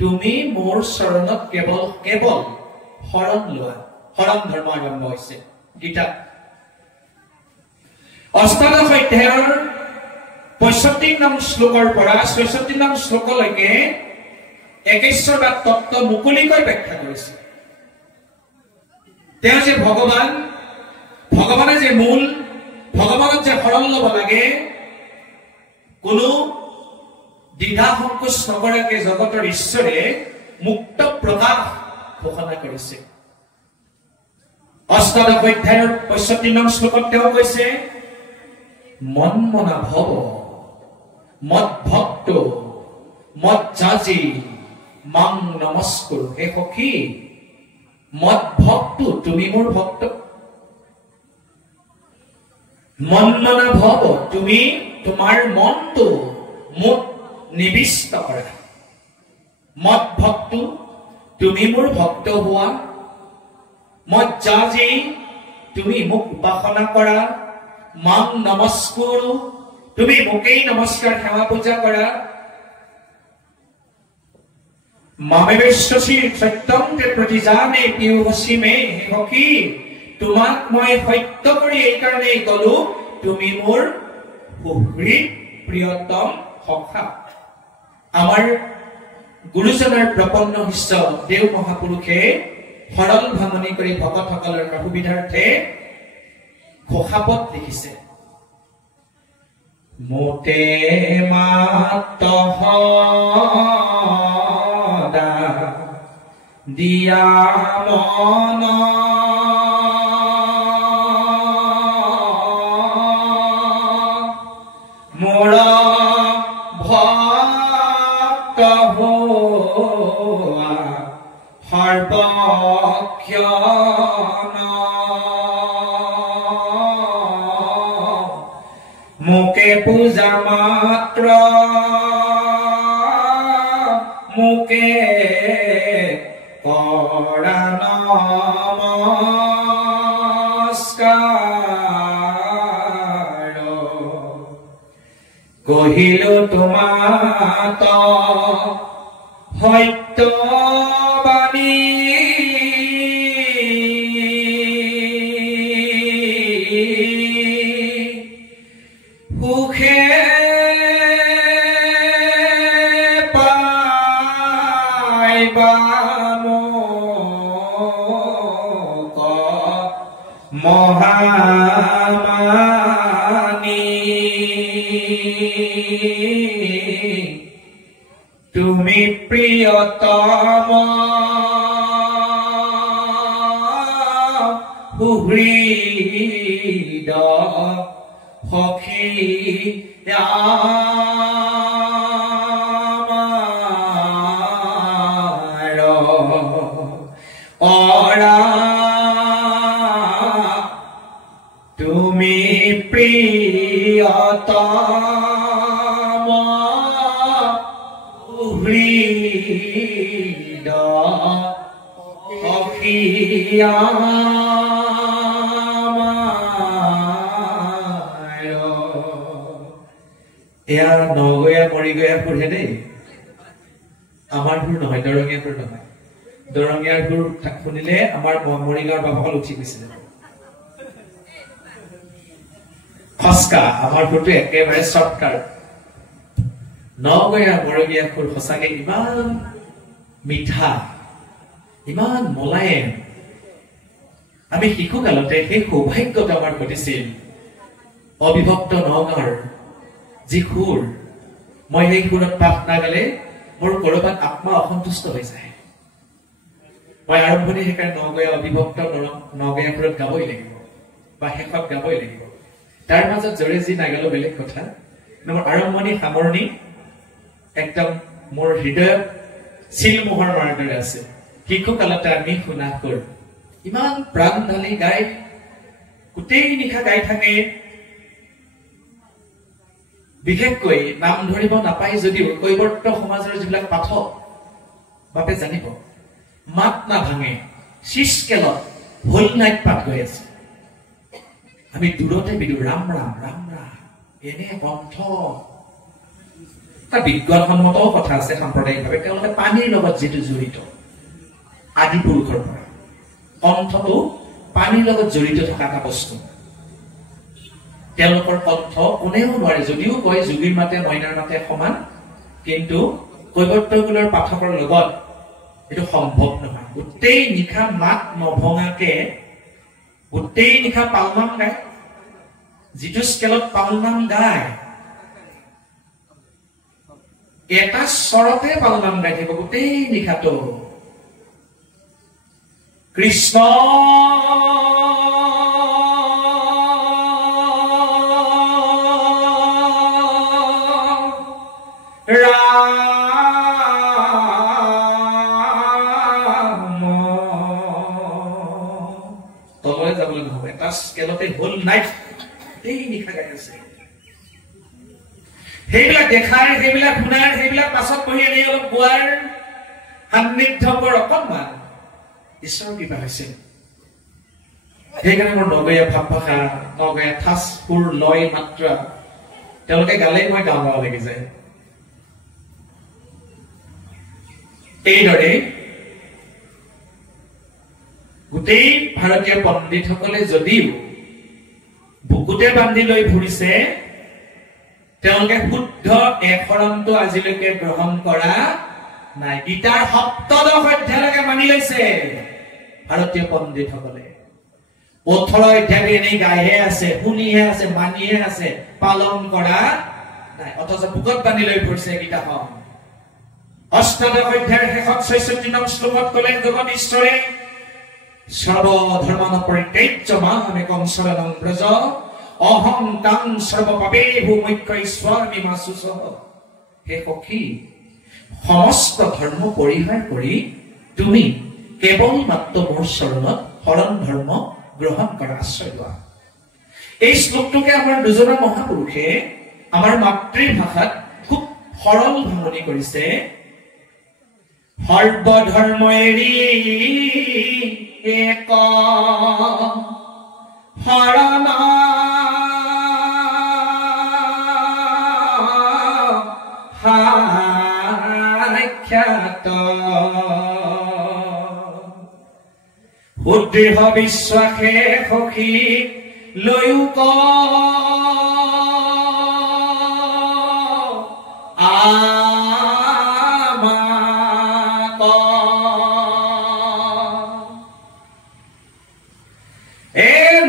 তুমি মোৰ চৰণত কেৱল কেৱল শৰণ লোৱা। শৰণ ধৰ্ম আৰম্ভ হৈছে গীতা। অষ্টাদশ অধ্যায়ৰ 65 নং শ্লোকৰ পৰা 66 নং শ্লোকলৈকে একেশ্বৰবাদ তত্ত্ব মুকলিকৈ ব্যাখ্যা কৰিছে। তেওঁ যে ভগৱান, ভগৱানে যে মূল, ভগৱানত যে শৰণ ল'ব লাগে, কোনো দ্বিধা সংকোচ নকৰাকে জগতৰ ঈশ্বৰে মুক্ত প্ৰকাশ ঘোষণা কৰিছে। অষ্টাদশ অধ্যায়ৰ 65 নং শ্লোকত তেওঁ কৈছে, মন্মনা ভৱ মদ ভক্ত মদ যাজি মাং নমস্কুৰু। হে সখী, মদ ভক্ত, তুমি মোৰ ভক্ত। মন্মনা ভৱ, তুমি তোমাৰ মনটো মোক নিবিষ্ট কৰা। মদ ভক্ত, তুমি মোৰ ভক্ত হোৱা। মদ যাজি, তুমি মোক উপাসনা কৰা। মাং নমস্কুৰু, তুমি মোকেই নমস্কাৰ সেৱা পূজা কৰা। মামেবেশ্বসি সত্যম তে প্ৰতিজানে পিউহসি মে। হে সখী, তোমাক মই সত্য কৰি এই কাৰণেই কলো, তুমি মোৰ সুহৃদ প্ৰিয়তম সখা। আমাৰ গুৰুজনাৰ প্ৰপন্ন শিষ্য দেও মহাপুৰুষে সৰল ভাঙনি কৰি ভকতসকলৰ সুবিধাৰ্থে ঘোষাপদ লিখিছে। মোতে মাত দিয়া মন, মোৰ ভক্ত হোৱা সৰ্বক্ষণ। মোকে পূজা মাত্ৰ মোকে কৰা নমস্কাৰ কহিলো তোমাত সত্যবাণী সুখে পাইবা মোক মহামানী তুমি প্ৰিয়তম সুহৃদ সখী আমাৰ অৰা তুমি প্ৰিয়তম সুহৃদ সখী এয়া নগৈয়া মৰিগৈয়া সুৰহে দেই আমাৰ সুৰ নহয় দৰঙীয়া সুৰ নহয় দৰঙীয়াৰ সুৰ শুনিলে আমাৰ মৰিগাঁৱৰ বাবাসকল উঠি গৈছিলে খচকা আমাৰ সুৰটো একেবাৰে চৰ্টকাট নগৈয়া মৰিগৈয়া সুৰ সঁচাকে ইমান মিঠা ইমান মোলায়েম আমি শিশুকালতে সেই সৌভাগ্যটো আমাৰ ঘটিছিল অবিভক্ত নগাঁৱৰ যি সুৰ মই সেই সুৰত পাঠ নাগালে মোৰ কৰবাত আত্মা অসন্তুষ্ট হৈ যায় মই আৰম্ভণি সেইকাৰণে নগৈয়া অবিভক্ত নগৈয়া সুৰত গাবই লাগিব বা শেষত গাবই লাগিব তাৰ মাজত জৰে যি নাগালো বেলেগ কথা মোৰ আৰম্ভণি সামৰণি একদম মোৰ হৃদয়ত চিলমোহৰ মাৰ দৰে আছে শিশুকালতে আমি শুনা সুৰ ইমান প্ৰাণ ঢালি গাই গোটেই নিশা গাই থাকে বিশেষকৈ নাম ধৰিব নাপায় যদিও কৈবৰ্ত সমাজৰ যিবিলাক পাঠক বাপে জানিব মাত নাভাঙে শিষ্কেলত হোল নাইট পাঠ গৈ আছে আমি দূৰতে বিদু ৰাম ৰাম ৰাম ৰাম এনে কণ্ঠ এটা বিজ্ঞানসন্মতও কথা আছে সাম্প্ৰদায়িকভাৱে তেওঁলোকে পানীৰ লগত যিটো জড়িত আদি পুৰুষৰ পৰা কণ্ঠটো পানীৰ লগত জড়িত থকা এটা বস্তু তেওঁলোকৰ কণ্ঠ কোনেও নোৱাৰে যদিও কয় যোগীৰ মাতে মইনাৰ মাতে সমান কিন্তু কৈবৰ্তকুলৰ পাঠকৰ লগত এইটো সম্ভৱ নহয় গোটেই নিশা মাত নভঙাকে গোটেই নিশা পালনাম গায় যিটো স্কেলত পালনাম গায় এটা স্বৰতে পালনাম গাই থাকিব গোটেই নিশাটো কৃষ্ণ তললৈ যাবলৈ নহব এটা স্কেলতে হোল নাইট এই নিশা গাই আছে সেইবিলাক দেখাৰ সেইবিলাক শুনাৰ সেইবিলাক পাছত পঢ়ি আনি অলপ গোৱাৰ সান্নিধ্য বৰ অকণমান ঈশ্বৰৰ কৃপা হৈছিল সেইকাৰণে মোৰ নগৈয়া ভাৱ ভাষা নগৈয়া ঠাচ সুৰ লয় মাত্ৰা তেওঁলোকে গালেই মই গাওঁ গাওঁ লাগি যায় এইদৰে গোটেই ভাৰতীয় পণ্ডিতসকলে যদিও বুকুতে বান্ধি লৈ ফুৰিছে তেওঁলোকে শুদ্ধ এশৰণটো আজিলৈকে গ্ৰহণ কৰা নাই গীতাৰ সপ্তদশ অধ্যায়লৈকে মানি লৈছে ভাৰতীয় পণ্ডিতসকলে 18 অধ্যায় এনেই গাইহে আছে শুনিহে আছে মানিহে আছে পালন কৰা নাই অথচ বুকত বান্ধি লৈ ফুৰিছে গীতাখন অষ্টাদশ অধ্যায়ৰ শেষত ৬৬ নং শ্লোকত ক'লে জগত ঈশ্বৰে সৰ্বধৰ্মান পৰিত্যাজ্য মামেকং শৰণং ব্ৰজ অহং তাং সৰ্বপাপেভু মুখ্য ঈশ্বৰ মিমাসুসহ হে সখী সমস্ত ধৰ্ম পৰিহাৰ কৰি তুমি কেৱল মাত্ৰ মোৰ চৰণত শৰণ ধৰ্ম গ্ৰহণ কৰা আশ্ৰয় লোৱা এই শ্লোকটোকে আমাৰ দুজনা মহাপুৰুষে আমাৰ মাতৃভাষাত খুব সৰল ভাঙনি কৰিছে সৰ্বধৰ্ম এৰি এক শৰণ সাক্ষাৎ সুদৃঢ় বিশ্বাসে সখী লৈক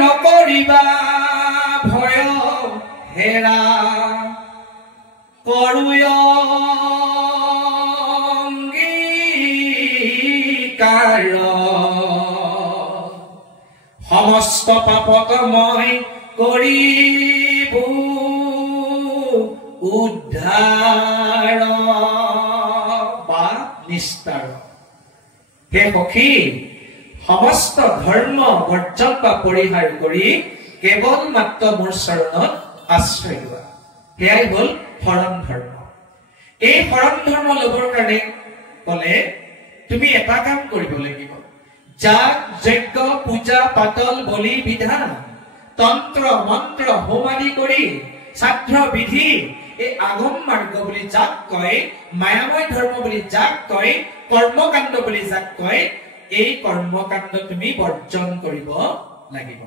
নকৰিবা ভয় হেৰা কৰোঁ অংগীকাৰ সমস্ত পাপক মই কৰিব উদ্ধাৰ বা নিস্তাৰ। হে সখী, সমস্ত ধৰ্ম বৰ্জন বা পৰিহাৰ কৰি কেৱল মাত্ৰ মোৰ চৰণত আশ্ৰয় লোৱা, সেয়াই হল শৰণ ধৰ্ম। এই শৰণ ধৰ্ম লবৰ কাৰণে কলে তুমি এটা কাম কৰিব লাগিব, যাগ যজ্ঞ পূজা পাতল বলি বিধান তন্ত্ৰ মন্ত্ৰ হোম আদি কৰি শ্ৰাদ্ধ বিধি এই আগম মাৰ্গ বুলি যাক কয়, মায়াময় ধৰ্ম বুলি যাক কয়, কৰ্মকাণ্ড বুলি যাক কয়, এই কৰ্মকাণ্ড তুমি বৰ্জন কৰিব লাগিব।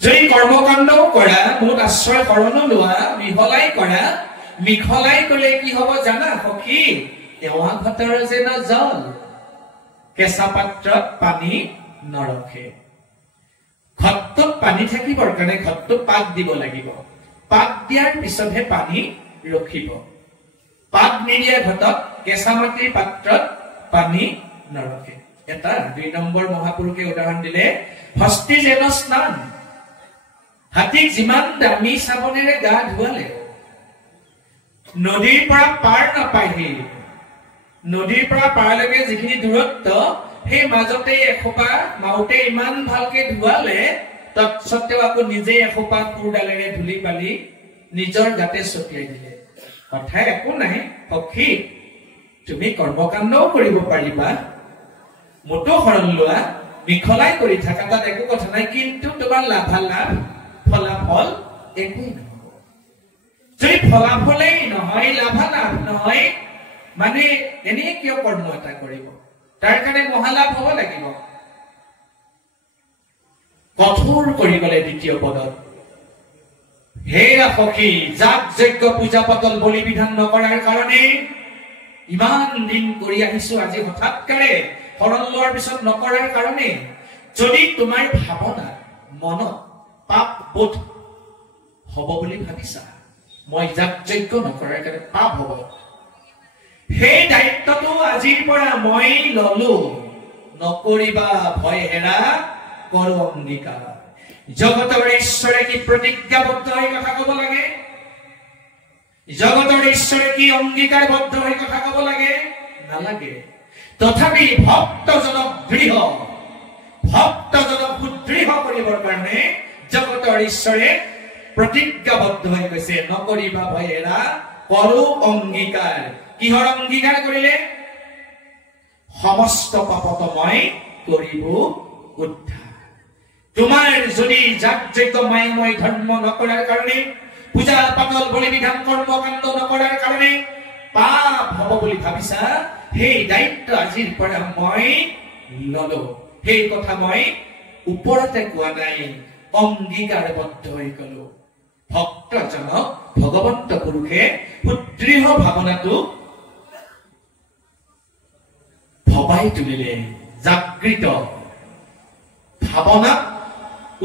যদি কৰ্মকাণ্ডও কৰা, বহুত আশ্ৰয় শৰণো লোৱা, মিহলাই কৰা, মিহলাই কৰিলে কি হব জানা সখী? এৱা ঘটৰ যেন জল কেঁচা পাত্ৰত পানী নৰখে। ঘটটোত পানী থাকিবৰ কাৰণে ঘটটো পাক দিব লাগিব, পাক দিয়াৰ পিছতহে পানী ৰখিব। পাক নিদিয়া ঘটত কেঁচা মাটিৰ পাত্ৰত পানী নৰখে। এটা ২ নম্বৰ মহাপুৰুষে উদাহৰণ দিলে, হস্তি যেন স্নান, হাতীক যিমান দামী চাবোনেৰে গা ধুৱালে নদীৰ পৰা পাৰ নাপায়হি, নদীৰ পৰা পাৰলৈকে যিখিনি দূৰত্ব, সেই মাজতে এসোপা মাউতে ইমান ভালকে ধুৱালে, তৎসত্বেও আকৌ নিজে এসোপা কোৰডালেৰে ধূলি পালি নিজৰ গাতে ছটিয়াই দিলে। কথা একো নাই সখী, তুমি কৰ্মকাণ্ডও কৰিব পাৰিবা, মোটো শৰণ লোৱা, মিখলাই কৰি থাকা, তাত একো কথা নাই, কিন্তু তোমাৰ লাভালাভ ফলাফল একোই নহব। যদি ফলাফলেই নহয়, লাভালাভ নহয়, মানে এনে কিয় কৰ্ম এটা কৰিব? তাৰ কাৰণে মহালাভ হব লাগিব। কঠোৰ কৰি গলে ২য় পদত, হেৰা সখী, যাগ যজ্ঞ পূজা পাতল বলি বিধান নকৰাৰ কাৰণে ইমান দিন কৰি আহিছো, আজি হঠাৎকাৰে শৰণ লোৱাৰ পিছত নকৰাৰ কাৰণে যদি তোমাৰ ভাৱনা মনত পাপ বোধ হব বুলি ভাবিছা, মই যাগ যজ্ঞ নকৰাৰ কাৰণে পাপ হব, সেই দায়িত্বটো আজিৰ পৰা মই ললো। নকৰিবা ভয় হেৰা কৰো অংগীকাৰ। জগতৰ ঈশ্বৰে কি প্ৰতিজ্ঞাবদ্ধ হৈ কথা কব লাগে? জগতৰ ঈশ্বৰে কি অংগীকাৰবদ্ধ হৈ কথা কব লাগে? নালাগে। তথাপি ভক্তজনক সুদৃঢ় কৰিবৰ কাৰণে জগতৰ ঈশ্বৰে প্ৰতিজ্ঞাবদ্ধ হৈ কৈছে, নকৰিবা ভয় হেৰা কৰো অংগীকাৰ। কিহৰ অংগীকাৰ কৰিলে? সমস্ত পাপক মই কৰিব উদ্ধাৰ। তোমাৰ যদি যাগ যজ্ঞ মায়াময় ধৰ্ম নকৰাৰ কাৰণে, পূজা পাতল বলি বিধান কৰ্মকাণ্ড নকৰাৰ কাৰণে পাপ হব বুলি ভাবিছা, সেই দায়িত্ব আজিৰ পৰা মই ললো। সেই কথা মই ওপৰতে কোৱা নাই, অংগীকাৰবদ্ধ হৈ গলো। ভক্তজনক ভগৱন্ত পুৰুষে সুদৃঢ় ভাৱনাটো ভবাই তুলিলে, জাগৃত ভাৱনাক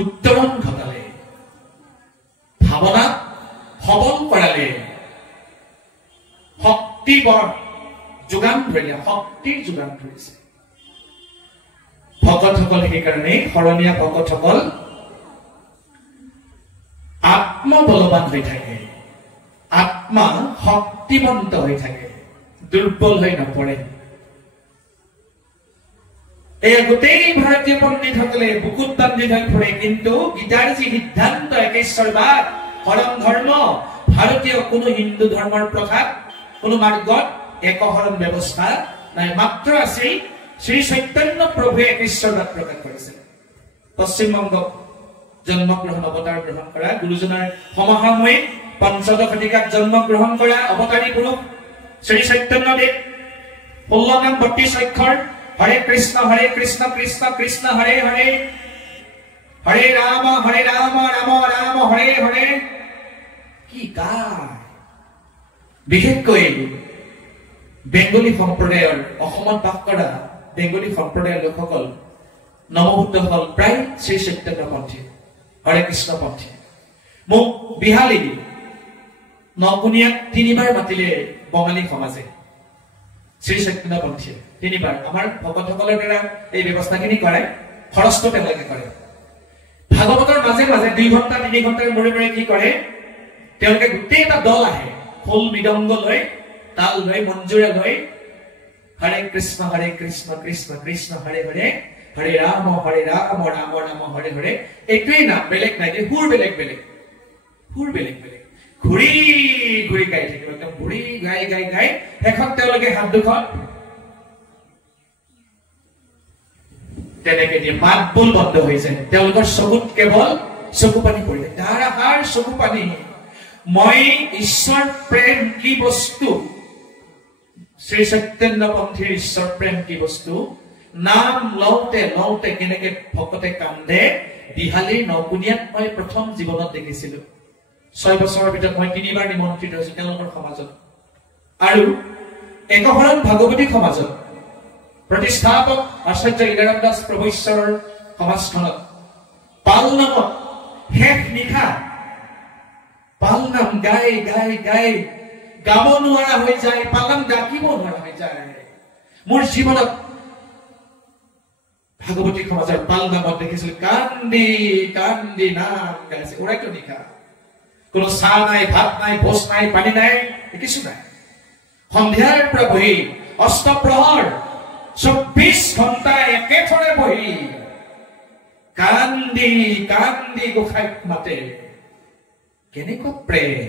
উত্তৰণ ঘটালে, ভাৱনাক সবল কৰালে, শক্তি যোগান ধৰিলে, শক্তিৰ যোগান ধৰিছে। ভকতসকল সেইকাৰণে শৰণীয়া ভকতসকল আত্মবলৱান হৈ থাকে, আত্মা শক্তিমন্ত হৈ থাকে, দুৰ্বল হৈ নপৰে। এই গোটেই ভাৰতীয় পণ্ডিতসকলে বুকুত বান্ধি হৈ ফুৰে, কিন্তু গীতাৰ যি সিদ্ধান্ত একেশ্বৰবাদ, হৰণ ধৰ্ম ভাৰতীয় কোনো হিন্দু ধৰ্মৰ প্ৰথাত কোনো মাৰ্গত একহৰণ ব্যৱস্থা নাই মাত্ৰ আছে শ্ৰী চৈতন্য প্ৰভুৱে ঈশ্বৰবাদ প্ৰকাশ কৰিছে পশ্চিমবংগ জন্মগ্ৰহণ অৱতাৰ গ্ৰহণ কৰা গুৰুজনাৰ সমসাময়িক পঞ্চদশ শতিকাত জন্মগ্ৰহণ কৰা অৱতাৰী পুৰুষ শ্ৰী চৈতন্যদেৱ 16 নাম 32 অক্ষৰ হৰে কৃষ্ণ কৃষ্ণ কৃষ্ণ হৰে হৰে হৰে ৰাম ৰাম ৰাম হৰে হৰে কি গায় বিশেষকৈ বেংগলী সম্প্ৰদায়ৰ অসমত বাস কৰা বেংগলী সম্প্ৰদায়ৰ লোকসকল নৱবুদ্ধসকল প্ৰায় শ্ৰী চৈতন্যপন্থী হৰে কৃষ্ণ পন্থী মোক বিহালী নকুনিয়াক 3বাৰ মাতিলে বঙালী সমাজে শ্ৰী চৈতন্যপন্থী 3বাৰ আমাৰ ভকতসকলৰ দ্বাৰা এই ব্যৱস্থাখিনি কৰে খৰচটো তেওঁলোকে কৰে ভাগৱতৰ মাজে মাজে 2 ঘণ্টা 3 ঘণ্টাৰ মূৰে কি কৰে তেওঁলোকে গোটেই এটা দল আহে খোল মৃদংগ লৈ তাল লৈ মঞ্জুৰা লৈ হৰে কৃষ্ণ কৃষ্ণ কৃষ্ণ হৰে হৰে হৰে ৰাম ৰাম ৰাম হৰে হৰে এইটোৱেই নাম বেলেগ নাই সুৰ বেলেগ বেলেগ ঘূৰি ঘূৰি গাই থাকিব একদম ঘূৰি গাই শেষত তেওঁলোকে হাত দুখন তেনেকে দিয়ে মাত বোল বন্ধ হৈ যায় তেওঁলোকৰ চকুত কেৱল চকু পানী পৰিলে ধাৰাসাৰ চকু পানী মই ঈশ্বৰ প্ৰেম কি বস্তু শ্ৰী চৈতন্যপন্থীৰ ঈশ্বৰ প্ৰেম কি বস্তু নাম লওঁতে লওঁতে কেনেকে ভকতে কান্দে বিহালীৰ নকুনিয়াত মই প্ৰথম জীৱনত দেখিছিলো 6 বছৰৰ ভিতৰত মই 3বাৰ নিমন্ত্ৰিত হৈছো তেওঁলোকৰ সমাজত আৰু একহৰণ ভাগৱতী সমাজত প্ৰতিষ্ঠাপক আচাৰ্য ইদাৰাম দাস প্ৰভু ঈশ্বৰৰ সমাজখনত পাল নামত শেষ নিশা পাল নাম গাই গাব নোৱাৰা হৈ যায় পাল নাম ডাকিব নোৱাৰা হৈ যায় মোৰ জীৱনত ভাগৱতী সমাজৰ পাল নামত দেখিছিল কান্দি নাম গাইছে ওৰাইটো নিশা কোনো চাহ নাই ভাত নাই ভোজ নাই পানী নাই কিছু নাই সন্ধিয়াৰ পৰা বহি অষ্টপ্ৰহৰ 24 ঘণ্টা একেথৰে বহি কান্দি গোসাঁইক মাতে কেনেকুৱা প্ৰেম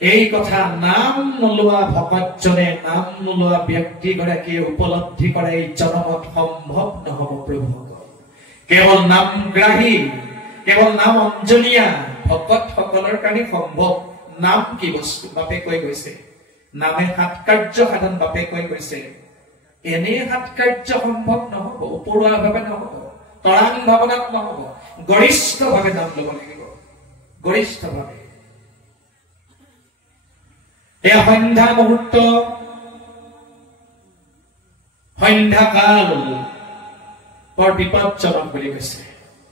এই কথা নাম নোলোৱা ভকতজনে নাম নোলোৱা ব্যক্তিগৰাকীয়ে উপলব্ধি কৰা এই জনমত সম্ভৱ নহব প্ৰভুসকল কেৱল নামগ্ৰাহী কেৱল নাম অঞ্জনীয়া ভকতসকলৰ কাৰণে সম্ভৱ নাম কি বস্তু বাপে কৈ গৈছে নামে সাত কাৰ্য সাধন বাপে কৈ গৈছে এনে সাত কাৰ্য সম্ভৱ নহব উপৰুৱা ভাৱে নহব তৰাং ভাৱনাত নহব গৰিষ্ঠ ভাৱে নাম ল'ব লাগিব গৰিষ্ঠ ভাৱে এই সন্ধ্যা মুহূৰ্ত সন্ধ্যাকাল বৰ বিপদজনক বুলি কৈছে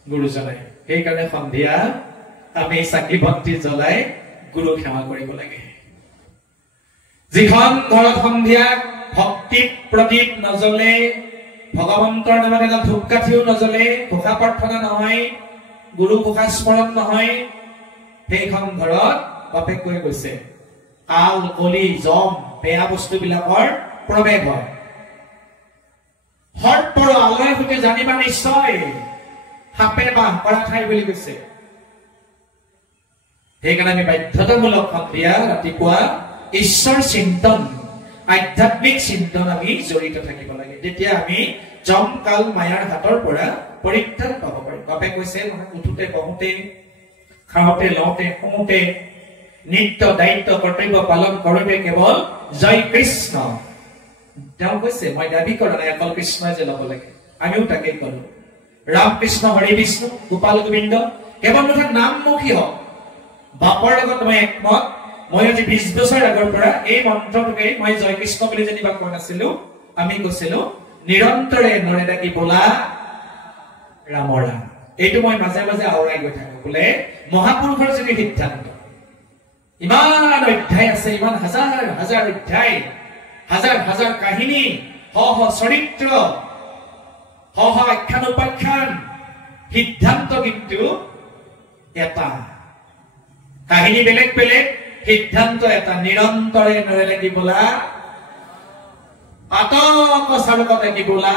গুৰুজনে সেইকাৰণে সন্ধিয়া আমি চাকি বন্তি জ্বলাই গুৰু সেৱা কৰিব লাগে যিখন ঘৰত সন্ধিয়া ভক্তি প্ৰদীপ নজ্বলে ভগৱন্তৰ নামত এটা ধূপকাঠিও নজ্বলে ঘোষা প্ৰাৰ্থনা নহয় গুৰু ঘোষা স্মৰণ নহয় সেইখন ঘৰত বাপে কৈ গৈছে কাল কলি জম বেয়া বস্তুবিলাকৰ প্ৰৱেশ হয় সৰ্পৰ আলয় হতে জানিবা নিশ্চয় সাপে বাস কৰা ঠাই বুলি কৈছে সেইকাৰণে আমি বাধ্যতামূলক সন্ধিয়া ৰাতিপুৱা ঈশ্বৰ চিন্তন আধ্যাত্মিক চিন্তন আমি জড়িত থাকিব লাগে তেতিয়া আমি জম কাল মায়াৰ হাতৰ পৰা পৰিত্ৰাণ পাব পাৰিম বাপে কৈছে উঠোতে বহোতে খাওঁতে লওঁতে শুওঁতে নিত্য দায়িত্ব কৰ্তব্য পালন কৰোঁতে কেৱল জয় কৃষ্ণ তেওঁ কৈছে মই দাবী কৰা নাই অকল কৃষ্ণই যে ল'ব লাগে আমিও তাকেই কলো ৰাম কৃষ্ণ হৰি বিষ্ণু গোপাল গোবিন্দ কেৱল মুঠত নামমুখী হওক বাপৰ লগত মই একমত মই আজি 20 বছৰ আগৰ পৰা এই মন্ত্ৰটোকে মই জয় কৃষ্ণ বুলি যেনিবা কোৱা নাছিলো আমি কৈছিলো নিৰন্তৰে নৰে ডাকি বোলা ৰাম ৰাম এইটো মই মাজে মাজে আওৰাই গৈ থাকো বোলে মহাপুৰুষৰ যদি সিদ্ধান্ত ইমান অধ্যায় আছে ইমান হাজাৰ হাজাৰ অধ্যায় হাজাৰ হাজাৰ কাহিনী হ চৰিত্ৰ হ আখ্যান উপাখ্যান সিদ্ধান্ত কিন্তু এটা কাহিনী বেলেগ বেলেগ সিদ্ধান্ত এটা নিৰন্তৰে নৰে লাগি বোলা আতক চালকত লাগি বোলা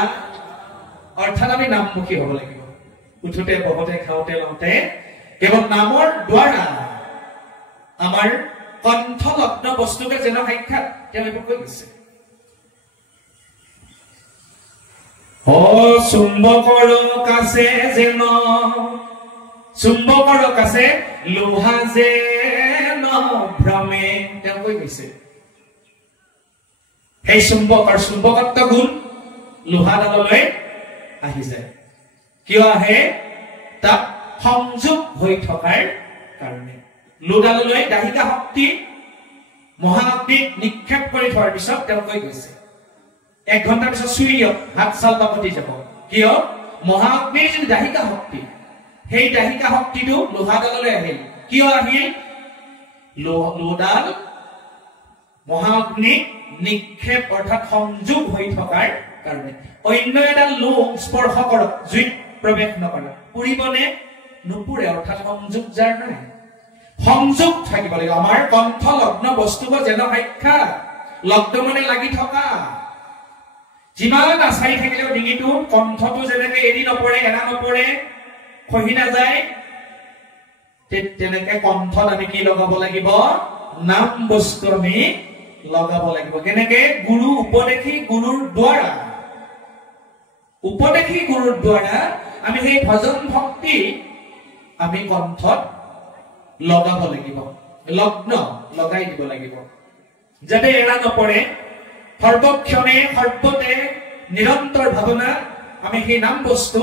অৰ্থাৎ আমি নামমুখী হ'ব লাগিব উঠোতে বহোতে খাওঁতে লওঁতে কেৱল নামৰ দ্বাৰা আমাৰ কণ্ঠলগ্ন বস্তুকে যেন সাক্ষাৎ তেওঁ এইবোৰ কৈ গৈছে। চুম্বকৰ কাছে যেন চুম্বকৰ কাছে লোহা যেন ভ্ৰমে তেওঁ কৈ গৈছে। সেই চুম্বকৰ চুম্বকত্ব গুণ লোহাডাললৈ আহি যায়। কিয় আহে? তাত সংযোগ হৈ থকাৰ কাৰণে। লোহাডাললৈ দাহিকা শক্তি মহাগ্নিত নিক্ষেপ কৰি থোৱাৰ পিছত তেওঁ কৈ গৈছে 1 ঘণ্টাৰ পিছত চুই দিয়ক, হাত চাল বাপতি যাব। কিয়? মহাগ্নিৰ যি দাহিকা শক্তি, সেই দাহিকা শক্তিটো লোহাডাললৈ আহিল। কিয় আহিল? লোহাডাল মহাগ্নিত নিক্ষেপ অৰ্থাৎ সংযোগ হৈ থকাৰ কাৰণে। অন্য এডাল লোহ স্পৰ্শ কৰক, জুইত প্ৰৱেশ নকৰে, পুৰিবনে? নুপুৰে, অৰ্থাৎ সংযোগ যাৰ নাই। সংযোগ থাকিব লাগিব। আমাৰ কণ্ঠ লগ্ন বস্তুবোৰ যেন সাক্ষাৎ, লগ্ন মানে লাগি থকা। যিমান আচাৰি থাকিলেও ডিঙিটো কণ্ঠটো যেনেকে এৰি নপৰে, এৰা নপৰে, খহি নাযায়, তেনেকে কণ্ঠত আমি কি লগাব লাগিব? নাম বস্তু আমি লগাব লাগিব। কেনেকে? গুৰু উপদেশী গুৰুৰ দ্বাৰা, উপদেশী গুৰুৰ দ্বাৰা আমি সেই ভজন ভক্তি আমি কণ্ঠত লগাব লাগিব, লগ্ন লগাই দিব লাগিব, যাতে এৰা নপৰে। সৰ্বক্ষণে সৰ্বতে নিৰন্তৰ ভাৱনা আমি সেই নাম বস্তু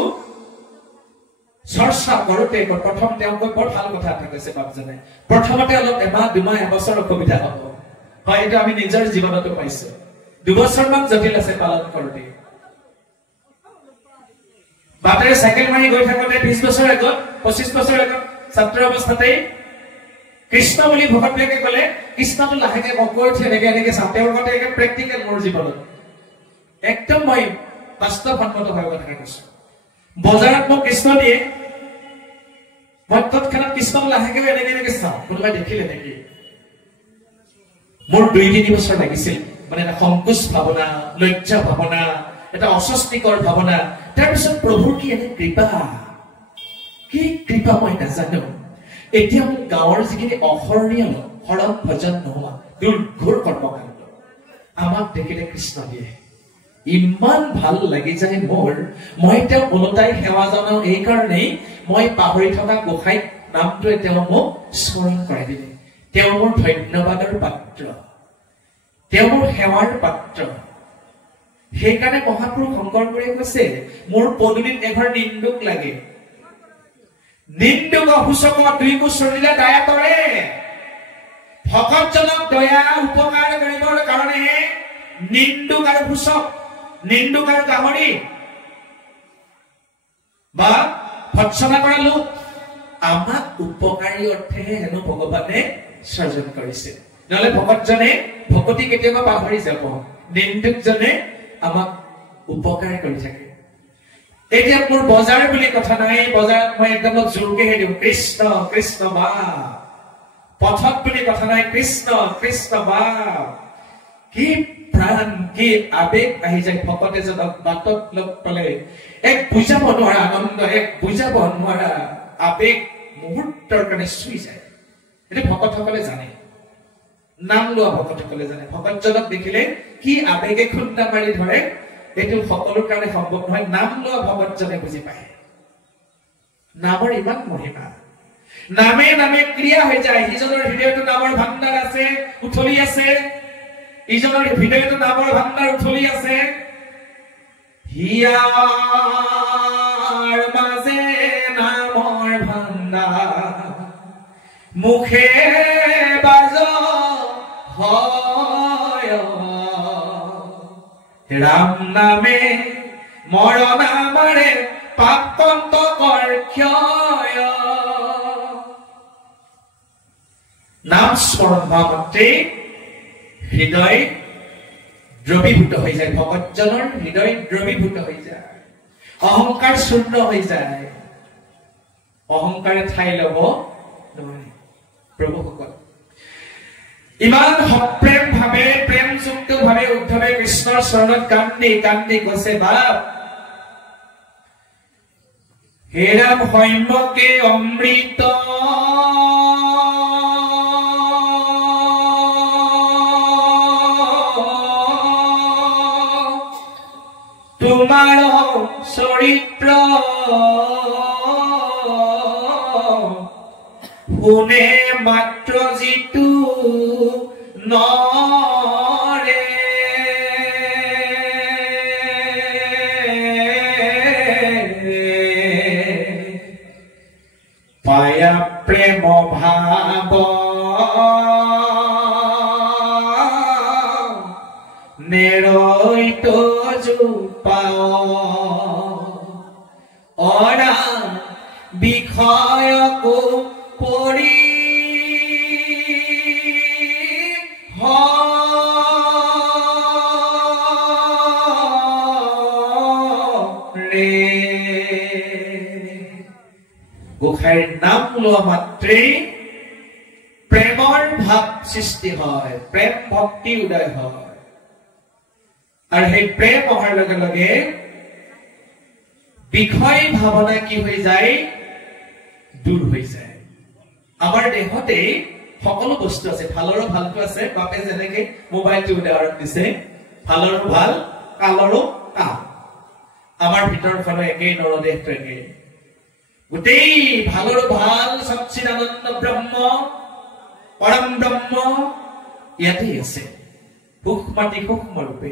চৰ্চা কৰোঁতে প্ৰথম তেওঁ কৈ বৰ ভাল কথা এটা কৈছে বাপজনে। প্ৰথমতে অলপ এমাহ দুমাহ এবছৰ অসুবিধা হ'ব, হয়, এইটো আমি নিজৰ জীৱনতো পাইছো। 2 বছৰমান জটিল আছে পালন কৰোঁতে। বাটেৰে চাইকেল মাৰি গৈ থাকোঁতে 20 বছৰ আগত 25 বছৰ আগত ছাত্ৰ অৱস্থাতেই কৃষ্ণ বুলি ভকতবিলাকে ক'লে কৃষ্ণটো লাহেকে কৈ উঠি এনেকে চাওঁ। তেওঁৰ মতে একে প্ৰেক্টিকেল মোৰ জীৱনত একদম মই বাস্তৱসন্মত ভাৱে কথা কৈছো। বজাৰত মোক কৃষ্ণ দিয়ে, মই তৎক্ষণাৎ কৃষ্ণ লাহেকে এনেকে চাওঁ, কোনোবাই দেখিলে নেকি? মোৰ 2-3 বছৰ লাগিছিল, মানে এটা সংকোচ ভাৱনা, লজ্জা ভাৱনা, এটা অস্বস্তিকৰ ভাৱনা। তাৰপিছত প্ৰভুৰ কি এনে কৃপা, কি কৃপা মই নাজানো। এতিয়া মোৰ গাঁৱৰ যিখিনি অসৰণীয় শৰণ ভজন নোহোৱা দুৰ্ঘোৰ কৰ্মকাণ্ড আমাক দেখিলে কৃষ্ণ দিয়ে, ইমান ভাল লাগি যায় মোৰ। মই তেওঁ ওলটাই সেৱা জনাও এই কাৰণেই, মই পাহৰি থকা গোসাঁই নামটোৱে তেওঁ মোক স্মৰণ কৰাই দিলে। তেওঁ মোৰ ধন্যবাদৰ পাত্ৰ, তেওঁ মোৰ সেৱাৰ পাত্ৰ। সেইকাৰণে মহাপুৰুষ শংকৰগুৰুৱে কৈছে, মোৰ পদূলিত এঘৰ নিন্দুক লাগে, নিন্দুক সূচক 2 কুচৰিলে দয়া কৰে। ভকতজনক দয়া উপকাৰ কৰিবৰ কাৰণেহে নিন্দুক আৰু সূচক, নিন্দুক আৰু গাহৰি বা ভৎসনা কৰা লোক আমাক উপকাৰী অৰ্থেহে হেনো ভগৱানে সৃজন কৰিছে। নহলে ভকতজনে ভকতি কেতিয়াবা পাহৰি যাব, নিন্দুকজনে আমাক উপকাৰ কৰি থাকে। এতিয়া মোৰ বজাৰ বুলি কথা নাই, বজাৰত মই একদম জোৰকেহে দিওঁ কৃষ্ণ কৃষ্ণ বা। পথত বুলি কথা নাই, কৃষ্ণ কৃষ্ণ বা। কি প্ৰাণ, কি আবেগ আহি যায় ভকত এজনক বাটত লগ পালে। এক বুজাব নোৱাৰা আনন্দ, এক বুজাব নোৱাৰা আবেগ মুহূৰ্তৰ কাৰণে চুই যায়। এইটো ভকতসকলে জানে, নাম লোৱা ভকতসকলে জানে। ভকতজনক দেখিলে কি আবেগে খুন্দা মাৰি ধৰে, এইটো সকলোৰ কাৰণে সম্ভৱ নহয়। নাম লোৱা ভকতজনে বুজি পায় নামৰ ইমান মহিমা। নামে নামে ক্ৰিয়া হৈ যায়। সিজনৰ হৃদয়তো নামৰ ভাণ্ডাৰ আছে, উঠলি আছে, ইজনৰ হৃদয়তো নামৰ ভাণ্ডাৰ উঠলি আছে। হিয়াৰ মাজে নামৰ ভাণ্ডাৰ, মুখে বাজ হয় ৰাম নামে মৰণামাৰে পাপন্ত কৰ ক্ষয়। নাম স্মৰণ হোৱা মাত্ৰে হৃদয় দ্ৰৱীভূত হৈ যায়, ভকতজনৰ হৃদয় দ্ৰৱীভূত হৈ যায়, অহংকাৰ শূন্য হৈ যায়, অহংকাৰে ঠাই লব নোৱাৰে। প্ৰভুসকল ইমান সপ্ৰেম ভাৱে, প্ৰেমযুক্ত ভাৱে উদ্ধৱে কৃষ্ণৰ চৰণত কান্দি কান্দি কৈছে, বাপ হে ৰাম হৈমকে অমৃত তোমাৰ চৰিত্ৰ শুনে মাত্ৰ যিটো নৰে পায়া প্ৰেম ভাৱ নেৰৈত জোপাও অৰা বিষয়কো পৰি গোসাঁইৰ নাম লোৱা মাত্ৰেই প্ৰেমৰ ভাৱ সৃষ্টি হয়, প্ৰেম ভক্তি উদয় হয়। আৰু সেই প্ৰেম অহাৰ লগে লগে বিষয় ভাৱনা কি হৈ যায়? দূৰ হৈ যায়। আমাৰ দেহতে সকলো বস্তু আছে, ভালৰো ভালটো আছে। বাপে যেনেকে মোবাইলটো উদাহৰণ দিছে, ভালৰো ভাল, কালৰো কাল। আমাৰ ভিতৰখনো একেই, নৰদেহটো একেই। গোটেই ভালৰো ভাল সচ্চিদানন্দ ব্ৰহ্ম পৰম ব্ৰহ্ম ইয়াতেই আছে, সূক্ষ্মাতি সূক্ষ্ম ৰূপে।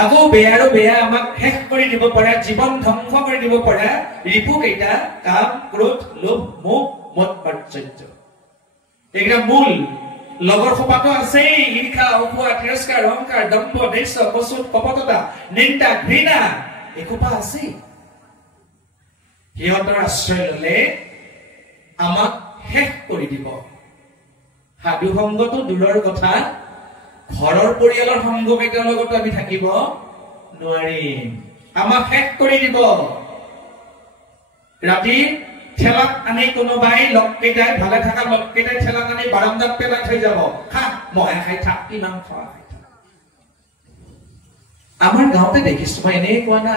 আকৌ বেয়াৰো বেয়া আমাক শেষ কৰি দিব পৰা, জীৱন ধ্বংস কৰি দিব পৰা ৰিপু কেইটা কাম, ক্ৰোধ, লোভ, মোহ, মদ, মাৎসৰ্য। এইকেইটা মূল। লগৰ সোপাটো আছেই, ঈৰ্ষা, অসূয়া, তিৰস্কাৰ, অহংকাৰ, দম্ভ, ধৈৰ্য, কচুত, কপটতা, নিন্দা, ঘৃণা, এসোপা আছেই। সিহঁতৰ আশ্ৰয় ললে আমাক শেষ কৰি দিব। সাধু সংগটো দূৰৰ কথা, ঘৰৰ পৰিয়ালৰ সংগ কেইটাৰ লগতো আমি থাকিব নোৱাৰিম, আমাক শেষ কৰি দিব। ৰাতি ঠেলাত আনি কোনোবাই লগ কেইটাই, ভালে থকা লগ কেইটাই ঠেলাত আনি বাৰান্দাত পেলাই থৈ যাব, খা মহে খাই থাক, কিমান খোৱা খাই থাক। আমাৰ গাঁৱতে দেখিছো, মই এনেই কোৱা না।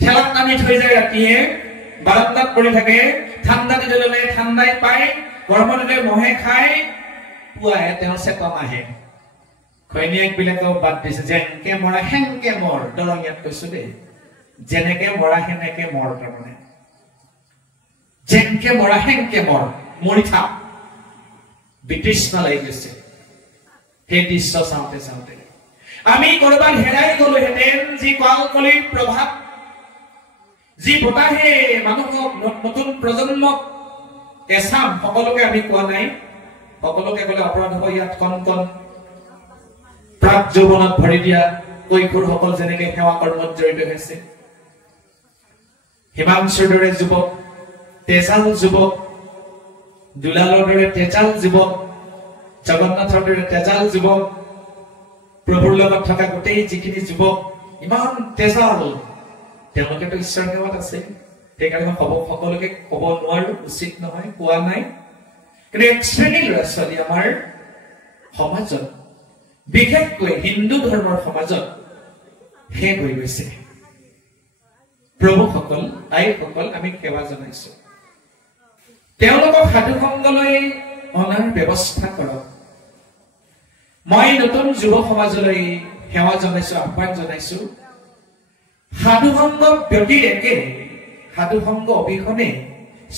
ঠেলাত নামি থৈ যায়, ৰাতিয়ে বাৰান্দাত পৰি থাকে। ঠাণ্ডা দিলে ললে ঠাণ্ডাই পায়, গৰমত দিলে মহে খাই, পুৱাই তেওঁৰ চেতন আহে। ঘৈণীয়েক বিলাকেও বাদ দিছে, যেনেকে মৰা সেনেকে মৰ। দৰঙিয়াত কৈছো দেই, যেনেকে মৰা সেনেকে মৰ। তাৰমানে যেনেকে মৰা সেনেকে মৰ, মৰি থাক। বিতৃষ্ণা লাগি গৈছে সেই দৃশ্য চাওঁতে চাওঁতে। আমি কৰবাত হেৰাই গলোহেঁতেন, যি কালকলিৰ প্ৰভাৱ, যি বতাহে মানুহক, নতুন প্ৰজন্মক, এচাম সকলোকে আমি কোৱা নাই, সকলোকে কলে অপৰাধ হ'ব। ইয়াত কণ কণ প্ৰাক যৌৱনত ভৰি দিয়া কৈশোৰসকল যেনেকে সেৱা কৰ্মত জড়িত হৈছে, হিমাংশুৰ দৰে যুৱক, তেজাল যুৱক, দুলালৰ দৰে তেজাল যুৱক, জগন্নাথৰ দৰে তেজাল যুৱক, প্ৰভুৰ লগত থকা গোটেই যিখিনি যুৱক ইমান তেজাল, তেওঁলোকেতো ঈশ্বৰ সেৱাত আছে। সেইকাৰণে সকলোকে কব নোৱাৰো, উচিত নহয়, কোৱা নাই। কিন্তু এক শ্ৰেণীৰ ল'ৰা ছোৱালী আমাৰ সমাজত, বিশেষকৈ হিন্দু ধৰ্মৰ সমাজত শেষ হৈ গৈছে। প্ৰভুসকল, আইসকল, আমি সেৱা জনাইছো, তেওঁলোকক সাধু সংগলৈ অনাৰ ব্যৱস্থা কৰক। মই নতুন যুৱ সমাজলৈ সেৱা জনাইছো, আহ্বান জনাইছো। সাধু সংগ ব্যতিৰেকে, সাধু সংগ অবিহনে,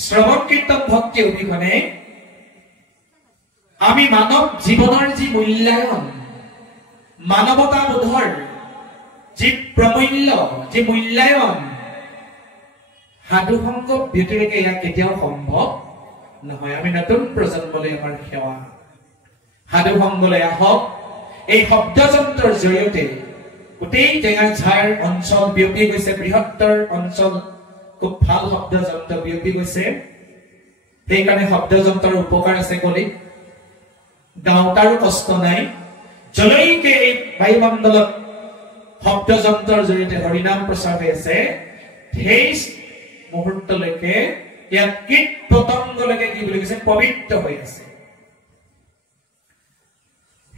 শ্ৰৱণ কীৰ্তন ভক্তি অবিহনে আমি মানৱ জীৱনৰ যি মূল্যায়ন, মানৱতাবোধৰ যি প্ৰমূল্য, যি মূল্যায়ন, সাধু সংগ ব্যতিৰেকে ইয়াক কেতিয়াও সম্ভৱ নহয়। আমি নতুন প্ৰজন্মলৈ আমাৰ সেৱা, সাধু সংগলৈ আহক। এই শব্দযন্ত্ৰৰ জৰিয়তে গোটেই টেঙাঝাৰ অঞ্চল বিয়পি গৈছে, বৃহত্তৰ অঞ্চল, খুব ভাল শব্দযন্ত্ৰ বিয়পি গৈছে। সেইকাৰণে শব্দযন্ত্ৰৰ উপকাৰ আছে কলি, গাঁৱতাৰো কষ্ট নাই। যলৈকে এই বায়ুমণ্ডলত শব্দযন্ত্ৰৰ জৰিয়তে হৰিনাম প্ৰচাৰ হৈ আছে, সেই মুহূৰ্তলৈকে ইয়াত কীট পতংগলৈকে কি বুলি কৈছে, পবিত্ৰ হৈ আছে।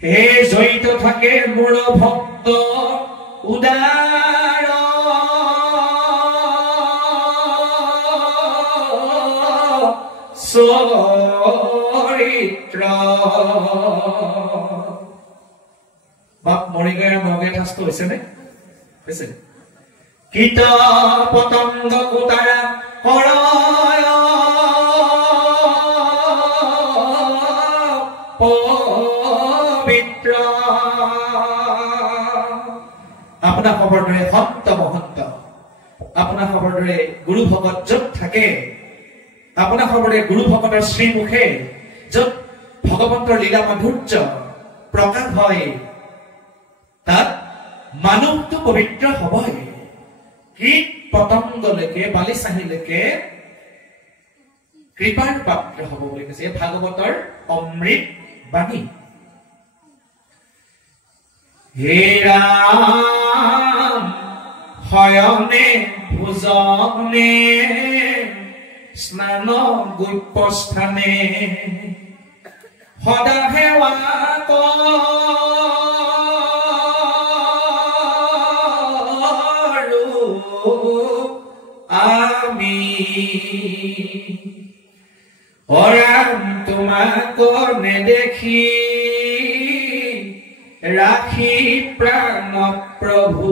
হে জড়িত থাকে মোৰ ভক্ত উদাৰ, চৰিত্ৰ বাপ মৰিগাঁৱৰ মগে ঠাস্ত হৈছেনে হৈছে কীট পতংগ কোটাৰা কৰয় পবিত্ৰ আপোনাৰ খবৰ দৰে সন্ত মহন্ত আপোনাৰ খবৰ দৰে গুৰু ভকত য'ত থাকে আপোনাৰ খবৰ দৰে গুৰু ভকতৰ শ্ৰীমুখে য'ত ভগৱন্তৰ লীলা মাধুৰ্য প্ৰকাশ হয় তাত মানুহটো পবিত্ৰ হবই কীট পতংগলৈকে বালিচাহীলৈকে কৃপাৰ পাত্ৰ হব বুলি কৈছে ভাগৱতৰ অমৃত বাণী হে ৰাম শয়নে ভোজনে স্নান গুপ্যস্থানে সদা সেৱা কৰো আমি অৰাম তোমাক নেদেখি ৰাখি প্ৰাণ প্ৰভু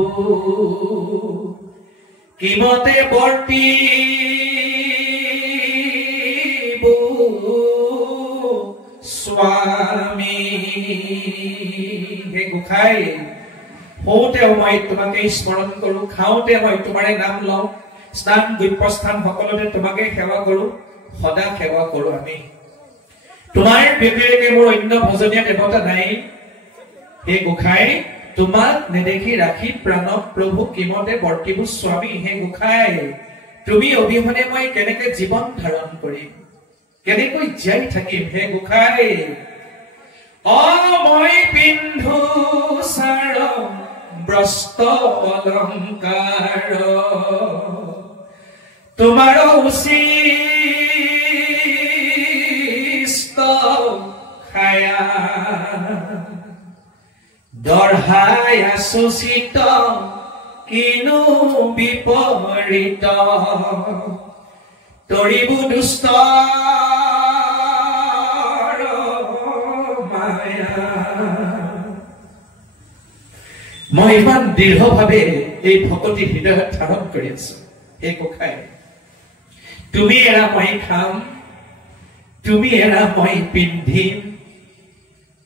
কিমতে বৰ্তি স্বামী হে গোসাই হওঁতে মই তোমাকে স্মৰণ কৰো খাওঁতে মই তোমাৰে নাম লওঁ স্নান গুপ্যস্থান সকলোতে তোমাকে সেৱা কৰো সদা সেৱা কৰো আমি তোমাৰ ব্যতিৰেকে মোৰ অন্য ভজনীয় দেৱতা নাই হে গোসাই তোমাক নেদেখি ৰাখি প্ৰাণ প্ৰভু কিমতে বৰ্তিব স্বামী হে গোসাই তুমি অবিহনে মই কেনেকে জীৱন ধাৰণ কৰিম কেনেকৈ জীয়াই থাকিম হে গোসাই মই পিন্ধো চাৰ ব্ৰস্ত অলংকাৰ তোমাৰ উচিত খায়া দৰ্হাই আচুচিত কিনো বিপৰীত তৰিব দুষ্ট মই ইমান দৃঢ়ভাৱে এই ভকতি হৃদয়ত ধাৰণ কৰি আছো হে গোসাই তুমি এৰা মই খাম তুমি এৰা মই পিন্ধিম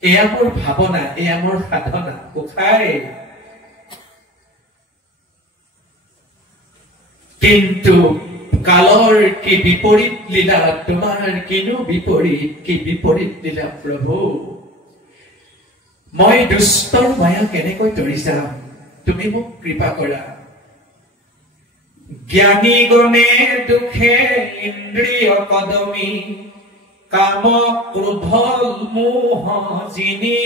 এয়া মোৰ ভাৱনা এয়া মোৰ সাধনা গোসাই কিন্তু কালৰ কি বিপৰীত লীলা তোমাৰ কিনো বিপৰীত কি বিপৰীত লীলা প্ৰভু মই দুষ্টৰ মায়া কেনেকৈ তৰি যাম তুমি মোক কৃপা কৰা জ্ঞানী গণে দুখে ইন্দ্ৰিয় কদমী কাম ক্ৰোধ মোহ জিনি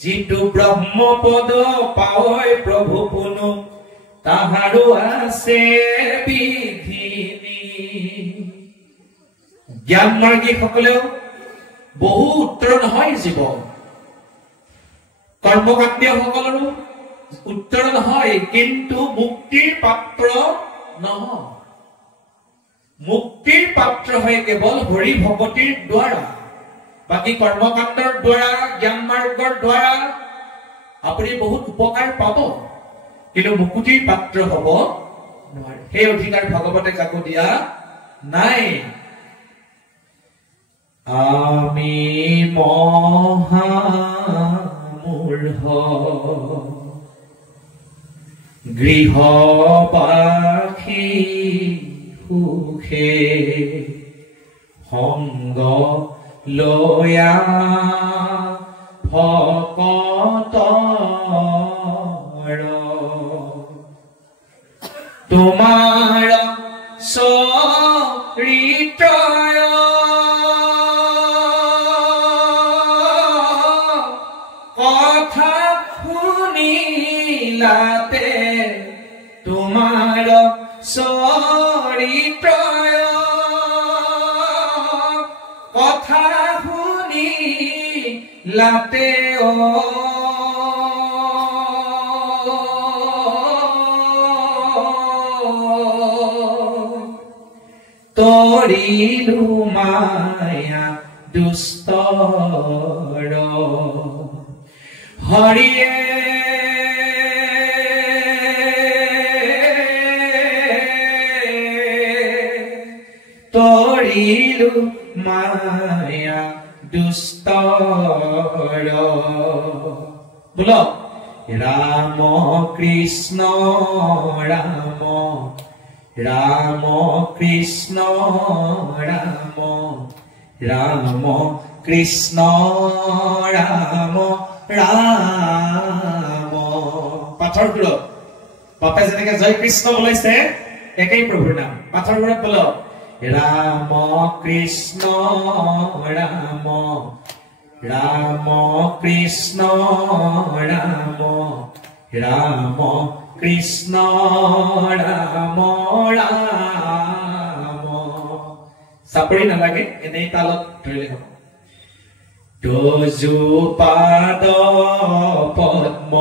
যিটো ব্ৰহ্মপদ পাৱই প্ৰভু পুনু তাহাৰো আছে বিধিনি জ্ঞান মাৰ্গী সকলেও বহু উত্তৰ নহয় জীৱন কৰ্মকাণ্ডীয় সকলৰো উত্তৰ নহয় কিন্তু মুক্তিৰ পাত্ৰ নহয় মুক্তিৰ পাত্ৰ হয় কেৱল হৰি ভগৱতীৰ দ্বাৰা বাকী কৰ্মকাণ্ডৰ দ্বাৰা জ্ঞান মাৰ্গৰ দ্বাৰা আপুনি বহুত উপকাৰ পাব কিন্তু মুক্তিৰ পাত্ৰ হব নোৱাৰে সেই অধিকাৰ ভগৱতে কাকো দিয়া নাই আমি মহা মূঢ় গৃহবাসী সুখে সংগ লয়া ভকতৰ তোমাৰ চৰিত্ৰ কথা শুনিলাতে তোমাৰ চৰিত্ৰ কথা শুনিলাতে তৰিলো মায়া দুষ্টৰ হৰিয়ে তৰিলো মায়া দুষ্টৰ বোল ৰাম কৃষ্ণ ৰাম ৰাম কৃষ্ণ ৰাম ৰাম কৃষ্ণ ৰাম ৰাম পাথৰ গুৰত বাপে যেনেকে জয় কৃষ্ণ বলাইছে একেই প্ৰভুৰ নাম পাথৰ গুৰত বল ৰাম কৃষ্ণ ৰাম ৰাম কৃষ্ণ ৰাম ৰাম কৃষ্ণ ৰাম ৰাম চাপৰি নালাগে এনেই তালত ধৰিলে হ'ব দুজো পাদ পদ্ম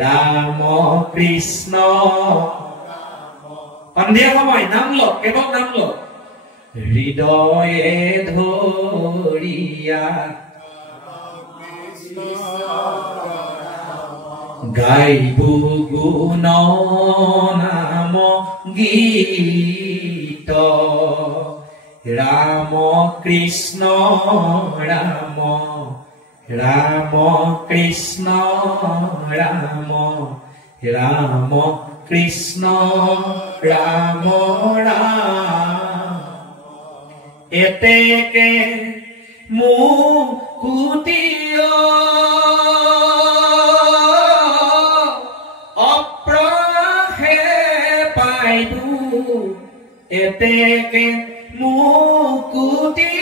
ৰাম কৃষ্ণ সন্ধিয়া সময় নাম লওক কেৱল নাম লওক হৃদয়ে ধৰিয়া গাইব গুণ নাম গীত ৰাম কৃষ্ণ ৰাম ৰাম কৃষ্ণ ৰাম ৰাম কৃষ্ণ ৰাম ৰাম এতেকে মুকুতিয় অপ্ৰহে পাইবু এতেকে মুকুতিয়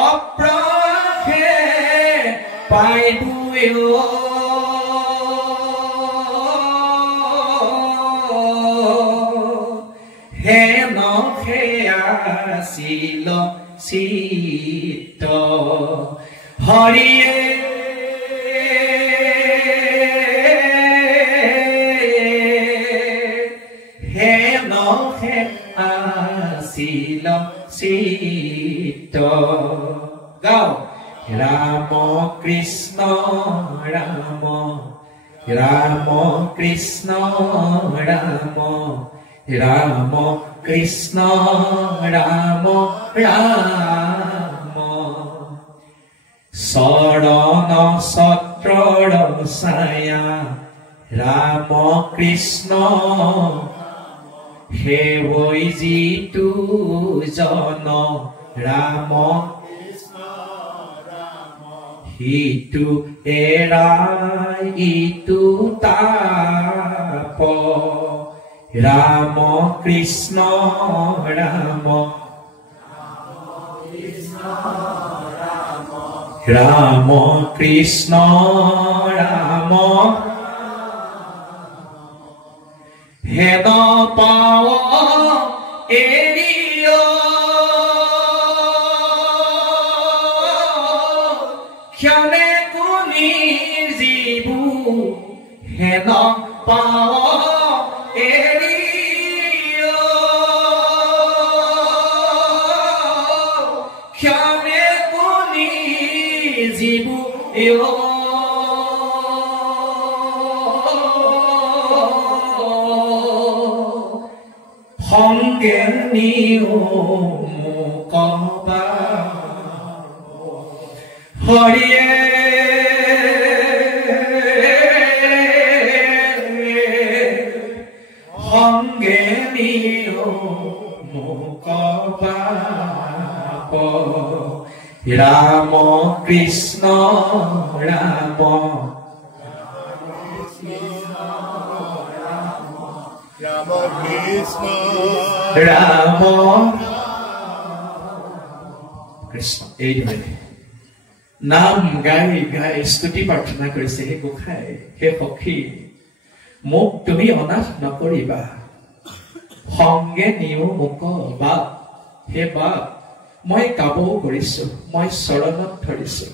অপ্ৰহে পাইবু হেন সেয়াছিল চিত হৰিয়ে হেন সেয়াছিল চিত গাও ৰাম কৃষ্ণ ৰাম ৰাম কৃষ্ণ ৰাম ৰাম কৃষ্ণ ৰাম ৰাম চৰণ ছত্ৰৰ ছায়া ৰাম কৃষ্ণ সেৱৈ যিটো জন ৰাম ইটো এৰাই ইটো তাপ ৰাম কৃষ্ণ ৰাম ৰাম কৃষ্ণ ৰাম হেন পাৱ এৰিয় ক্ষণে কুনি জীবু হেন পাৱ এৰিয় ক্ষণে কুনি জীবু সংগে নিও কবা হৰিয়ে সংগে নিও কবা ৰাম কৃষ্ণ ৰাম Rama Krishna ৰাম কৃষ্ণ এইদৰে নাম গাই গাই স্তুতি প্ৰাৰ্থনা কৰিছে হে গোসাই হে সখী মোক তুমি অনাথ নকৰিবা সংগে নিও মোক বাপ হে বাপ মই কাবৌ কৰিছো মই চৰণত ধৰিছো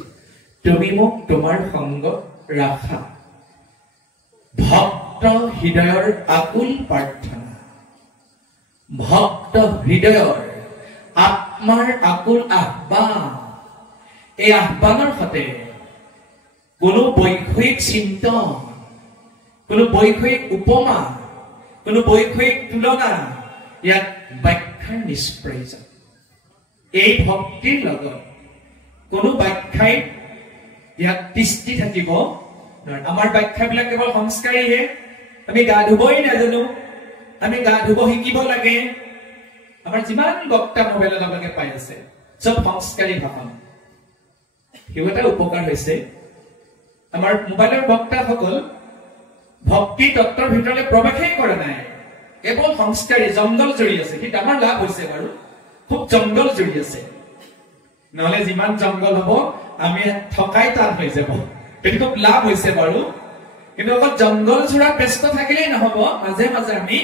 তুমি মোক তোমাৰ সংগত ৰাখা ভক্ত ভক্ত হৃদয়ৰ আকুল প্ৰাৰ্থনা, ভক্ত হৃদয়ৰ আত্মাৰ আকুল আহ্বান। এই আহ্বানৰ সৈতে কোনো বৈষয়িক চিন্তন, কোনো বৈষয়িক উপমা, কোনো বৈষয়িক তুলনা ইয়াত ব্যাখ্যাৰ নিষ্প্ৰয়োজন। এই ভক্তিৰ লগত কোনো ব্যাখ্যাই ইয়াত তিষ্ঠি থাকিব নোৱাৰে। আমাৰ ব্যাখ্যাবিলাক কেৱল সংস্কাৰীহে, আমি গা ধুবই নাজানো, আমি গা ধুব শিকিব লাগে। আমাৰ যিমান বক্তা মোবাইলত আপোনালোকে পাই আছে চব সংস্কাৰী ভাষণ। সিও এটা উপকাৰ হৈছে, আমাৰ মোবাইলৰ বক্তাসকল ভক্তি তত্ত্বৰ ভিতৰলৈ প্ৰৱেশেই কৰা নাই, কেৱল সংস্কাৰী জংগল জুৰি আছে। কিন্তু আমাৰ লাভ হৈছে বাৰু, খুব জংগল জুৰি আছে। নহলে যিমান জংগল হব আমি থকাই টান হৈ যাব। কিন্তু খুব লাভ হৈছে বাৰু। কিন্তু অকল জংগল জোৰাত ব্যস্ত থাকিলেই নহব, মাজে মাজে আমি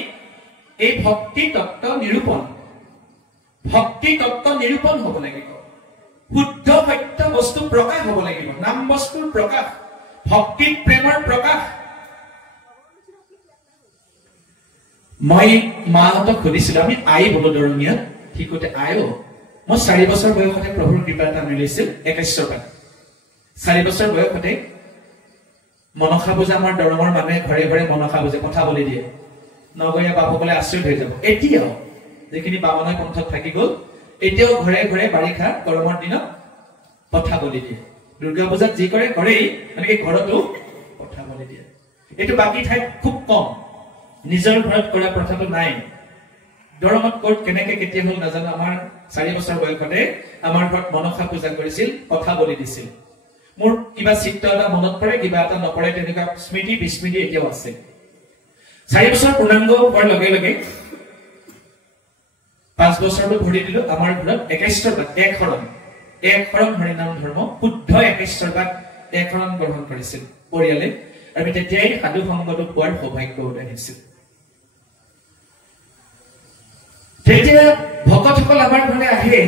এই ভক্তি তত্ত্ব নিৰূপণ, ভক্তি তত্ত্ব নিৰূপণ হব লাগিব। শুদ্ধ সত্য বস্তু প্ৰকাশ হব লাগিব, নাম বস্তুৰ প্ৰকাশ, ভক্তি প্ৰেমৰ প্ৰকাশ। মই মাহঁতক সুধিছিলো, আমি আই বোলো দৰঙীয়াত, ঠিকতে আইও মই 4 বছৰ বয়সতে প্ৰভুৰ কৃপা এটা মিলিছিল। 21 পাত 4 বছৰ বয়সতে মনসা পূজা, আমাৰ দৰঙৰ মানুহে ঘৰে ঘৰে মনসা পূজা কথা বলি দিয়ে। নগৰীয়া বাপসকলে আচৰিত হৈ যাব। এতিয়াও যিখিনি বামনাই পন্থত থাকি গল, এতিয়াও ঘৰে ঘৰে বাৰিষা গৰমৰ দিনত কথা বলি দিয়ে। দুৰ্গা পূজাত যি কৰে কৰেই, এনেকে ঘৰতো কথা বলি দিয়ে। এইটো বাকী ঠাইত খুব কম, নিজৰ ঘৰত কৰা প্ৰথাটো নাই। দৰঙত ক'ত কেনেকে কেতিয়া হল নাজানো। আমাৰ 4 বছৰ বয়সতে আমাৰ ঘৰত মনসা পূজা কৰিছিল, কথা বলি দিছিল। মোৰ কিবা চিত্ৰ এটা মনত পৰে, কিবা এটা নপৰে, তেনেকুৱা স্মৃতি বিস্মৃতি এতিয়াও আছে। 4 বছৰ পূৰ্ণাংগ হোৱাৰ লগে লগে 5 বছৰটো ভৰি দিলো। আমাৰ ঘৰত 21 পাত এক শৰণ হৰিনাম ধৰ্ম, শুদ্ধ 21 পাত এক শৰণ গ্ৰহণ কৰিছিল পৰিয়ালে। আমি তেতিয়াই সাধু সংগটো পোৱাৰ সৌভাগ্য উদয় হৈছিল। তেতিয়া ভকতসকল আমাৰ ঘৰলৈ আহে।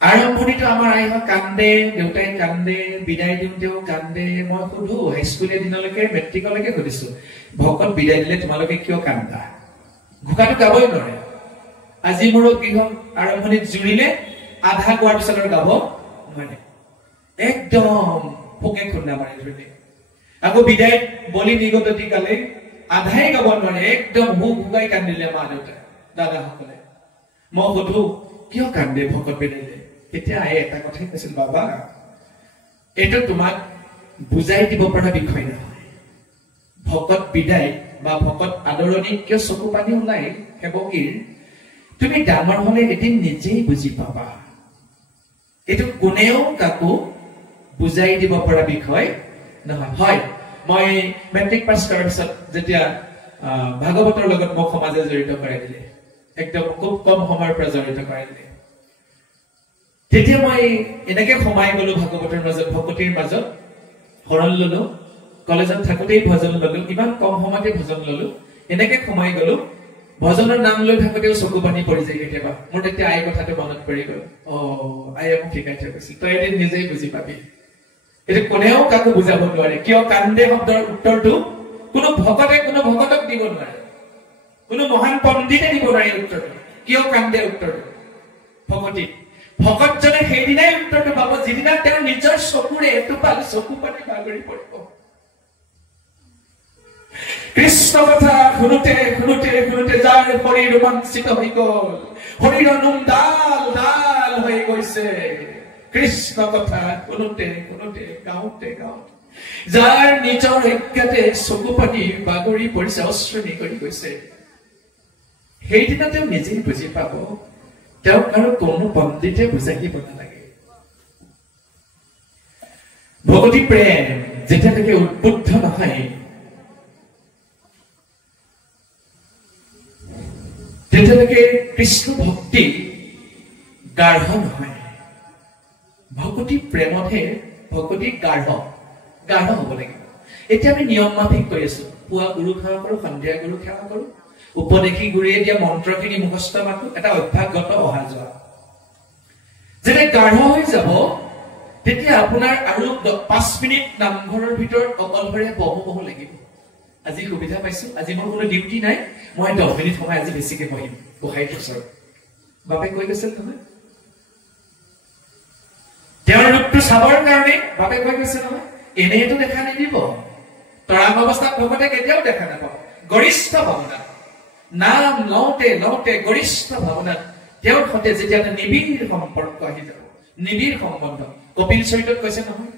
আৰম্ভণিটো আমাৰ আইহঁত কান্দে, দেউতাই কান্দে, বিদায় দিওঁতেও কান্দে। মই সুধো, হাইস্কুলীয়া দিনলৈকে, মেট্ৰিকলৈকে সুধিছো, ভকত বিদায় দিলে তোমালোকে কিয় কান্দা? ঘোষাটো গাবই নোৱাৰে। আজি মোৰ গৃহ আৰম্ভণিত জুৰিলে, আধা কোৱাৰ পিছত আৰু গাব নোৱাৰে, একদম পোকে খুন্দা মাৰি ধৰিলে। আকৌ বিদায় বলি নিগত দি গালে, আধাই গাব নোৱাৰে, একদম হুক হুকাই কান্দিলে মা দেউতা দাদাসকলে। মই সুধো, কিয় কান্দে ভকত বিদায়? তেতিয়া আয়ে এটা কথাই কৈছিল, বাবা এইটো তোমাক বুজাই দিব পৰা বিষয় নহয়। ভকত বিদায় বা ভকত আদৰণি কিয় চকু পানী ওলাই সেৱকীৰ, তুমি ডাঙৰ হলে এদিন নিজেই বুজি পাবা। এইটো কোনেও কাকো বুজাই দিব পৰা বিষয় নহয়। হয়, মই মেট্ৰিক পাছ কৰাৰ পিছত যেতিয়া ভাগৱতৰ লগত মোক সমাজে জড়িত কৰাই দিলে, একদম খুব কম সময়ৰ পৰা জড়িত কৰাই দিলে, তেতিয়া মই এনেকে সোমাই গলো ভাগৱতৰ মাজত, ভকতিৰ মাজত। শৰণ ললো, কলেজত থাকোতেই ভজন ললো, ইমান কম সময়তে ভজন ললো, এনেকে সোমাই গলো। ভজনৰ নাম লৈ থাকোতেও চকু পানী পৰি যায় কেতিয়াবা। মোৰ তেতিয়া আই কথাটো মনত পৰি গল। আইয়ে মোক শিকাই থৈ গৈছিল, তই এদিন নিজেই বুজি পাবি। এইটো কোনেও কাকো বুজাব নোৱাৰে। কিয় কান্দে শব্দৰ উত্তৰটো কোনো ভকতে কোনো ভকতক দিব নোৱাৰে, কোনো মহান পণ্ডিতে দিব নোৱাৰে উত্তৰটো। কিয় কান্দে উত্তৰটো ভকতিত। ভকতজনে সেইদিনাই উত্তৰটো পাব, যিদিনা তেওঁ নিজৰ চকুৰে এটোপাল চকু পানী বাগৰি পৰিব। কৃষ্ণ কথা শুনোতে শুনোতে শুনোতে যাৰ শৰীৰ ৰোমাঞ্চিত হৈ গল, শৰীৰৰ নোম ডাল ডাল হৈ গৈছে। কৃষ্ণ কথা শুনোতে শুনোতে গাওঁতে গাওঁতে যাৰ নিজৰ অজ্ঞাতে চকু পানী বাগৰি পৰিছে, অশ্ৰুণী কৰি গৈছে, সেইদিনা তেওঁ নিজেই বুজি পাব। তেওঁক আৰু কোনো পণ্ডিতে বুজাই দিব নালাগে। ভকতি প্ৰেম যেতিয়ালৈকে উদ্বুদ্ধ নহয়, তেতিয়ালৈকে কৃষ্ণ ভক্তি গাঢ় নহয়। ভকতি প্ৰেমতহে ভকতি গাঢ় হব লাগিব। এতিয়া আমি নিয়ম মাফিক কৰি আছো, পুৱা গুৰু সেৱা কৰো, সন্ধিয়া গুৰু সেৱা কৰো, উপদেশী গুৰুৱে দিয়া মন্ত্ৰখিনি মুখস্থ মাতো, এটা অভ্যাসগত অহা যোৱা। যেতিয়া গাঢ় হৈ যাব, তেতিয়া আপোনাৰ আৰু 5 মিনিট নামঘৰৰ ভিতৰত অকলশৰে বহো লাগিব। আজি সুবিধা পাইছো, আজি মোৰ কোনো ডিউটি নাই, মই 10 মিনিট সময় আজি বেছিকে বহিম গোসাঁইৰ ওচৰত। বাপে কৈ গৈছিল নহয়, তেওঁৰ ৰূপটো চাবৰ কাৰণে বাপে কৈ গৈছে নহয়, এনেইতো দেখা নিদিব। তৰাং অৱস্থাত ভকতে কেতিয়াও দেখা নাপাব। গৰিষ্ঠ ভাৱনাত নাম লওঁতে লওঁতে গৰিষ্ঠ ভাৱনাত তেওঁৰ সৈতে যেতিয়া নিবিড় সম্পৰ্ক আহি যাব, নিবিড় সম্বন্ধ। কপিল চৰিতত কৈছে নহয়,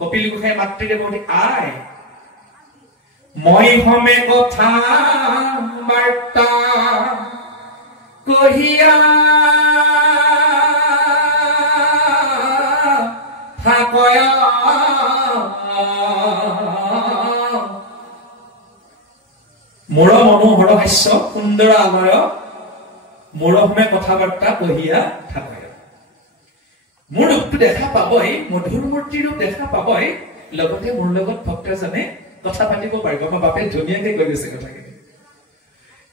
কপিল গোসাঁই মাতৃৰে বলি আই মই হমে কথা বাৰ্তা কহিয়া থাকয়া মোৰ মনোহৰ হাস্য সুন্দৰ আলয় মোৰ হমে কথা বাৰ্তা কহিয়া থাকয়া। মোৰ ৰূপটো দেখা পাবই, মধুৰ মূৰ্তিৰ ৰূপ দেখা পাবই, লগতে মোৰ লগত ভক্তজনে কথা পাতিব পাৰিব। আমাৰ বাপে ধুনীয়াকে কৈ গৈছে কথাখিনি।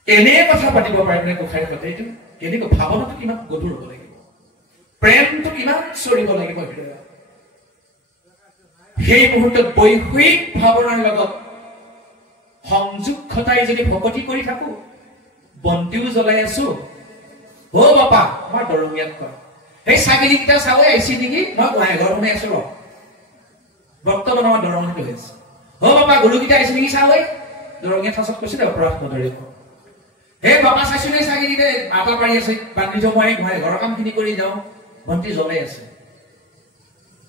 এনে কথা পাতিব পাৰিব নে গোসাঁইৰ সৈতে? এইটো কেনেকৈ ভাৱনাটো কিমান গধুৰ হ'ব লাগিব, প্ৰেমটো কিমান চৰিব লাগিব হৃদয়ত। সেই মুহূৰ্তত বৈষয়িক ভাৱনাৰ লগত সংযোগ ঘটাই যদি ভকতি কৰি থাকো, বন্তিও জ্বলাই আছো, অ বাপা আমাৰ দৰঙীয়াত কয় সেই ছাগলী কেইটা চাবই আহিছে নেকি, মই গোহাঁই ঘৰ সোমাই আছো ৰ, বৰ্তমান আমাৰ দৰঙীয়াত হৈ আছে। অ বাপা গৰুকেইটা আহিছে নেকি চাবই, দৰঙীয়া ঠাচত কৈছে দে অপৰাধ নধৰি। হে বাপা চাইছো নে ছাগলীকেইটা আটা পাৰি আছে, বান্ধি যাওঁ মই গোহাঁই ঘৰৰ কামখিনি কৰি যাওঁ, বন্তি জ্বলাই আছে।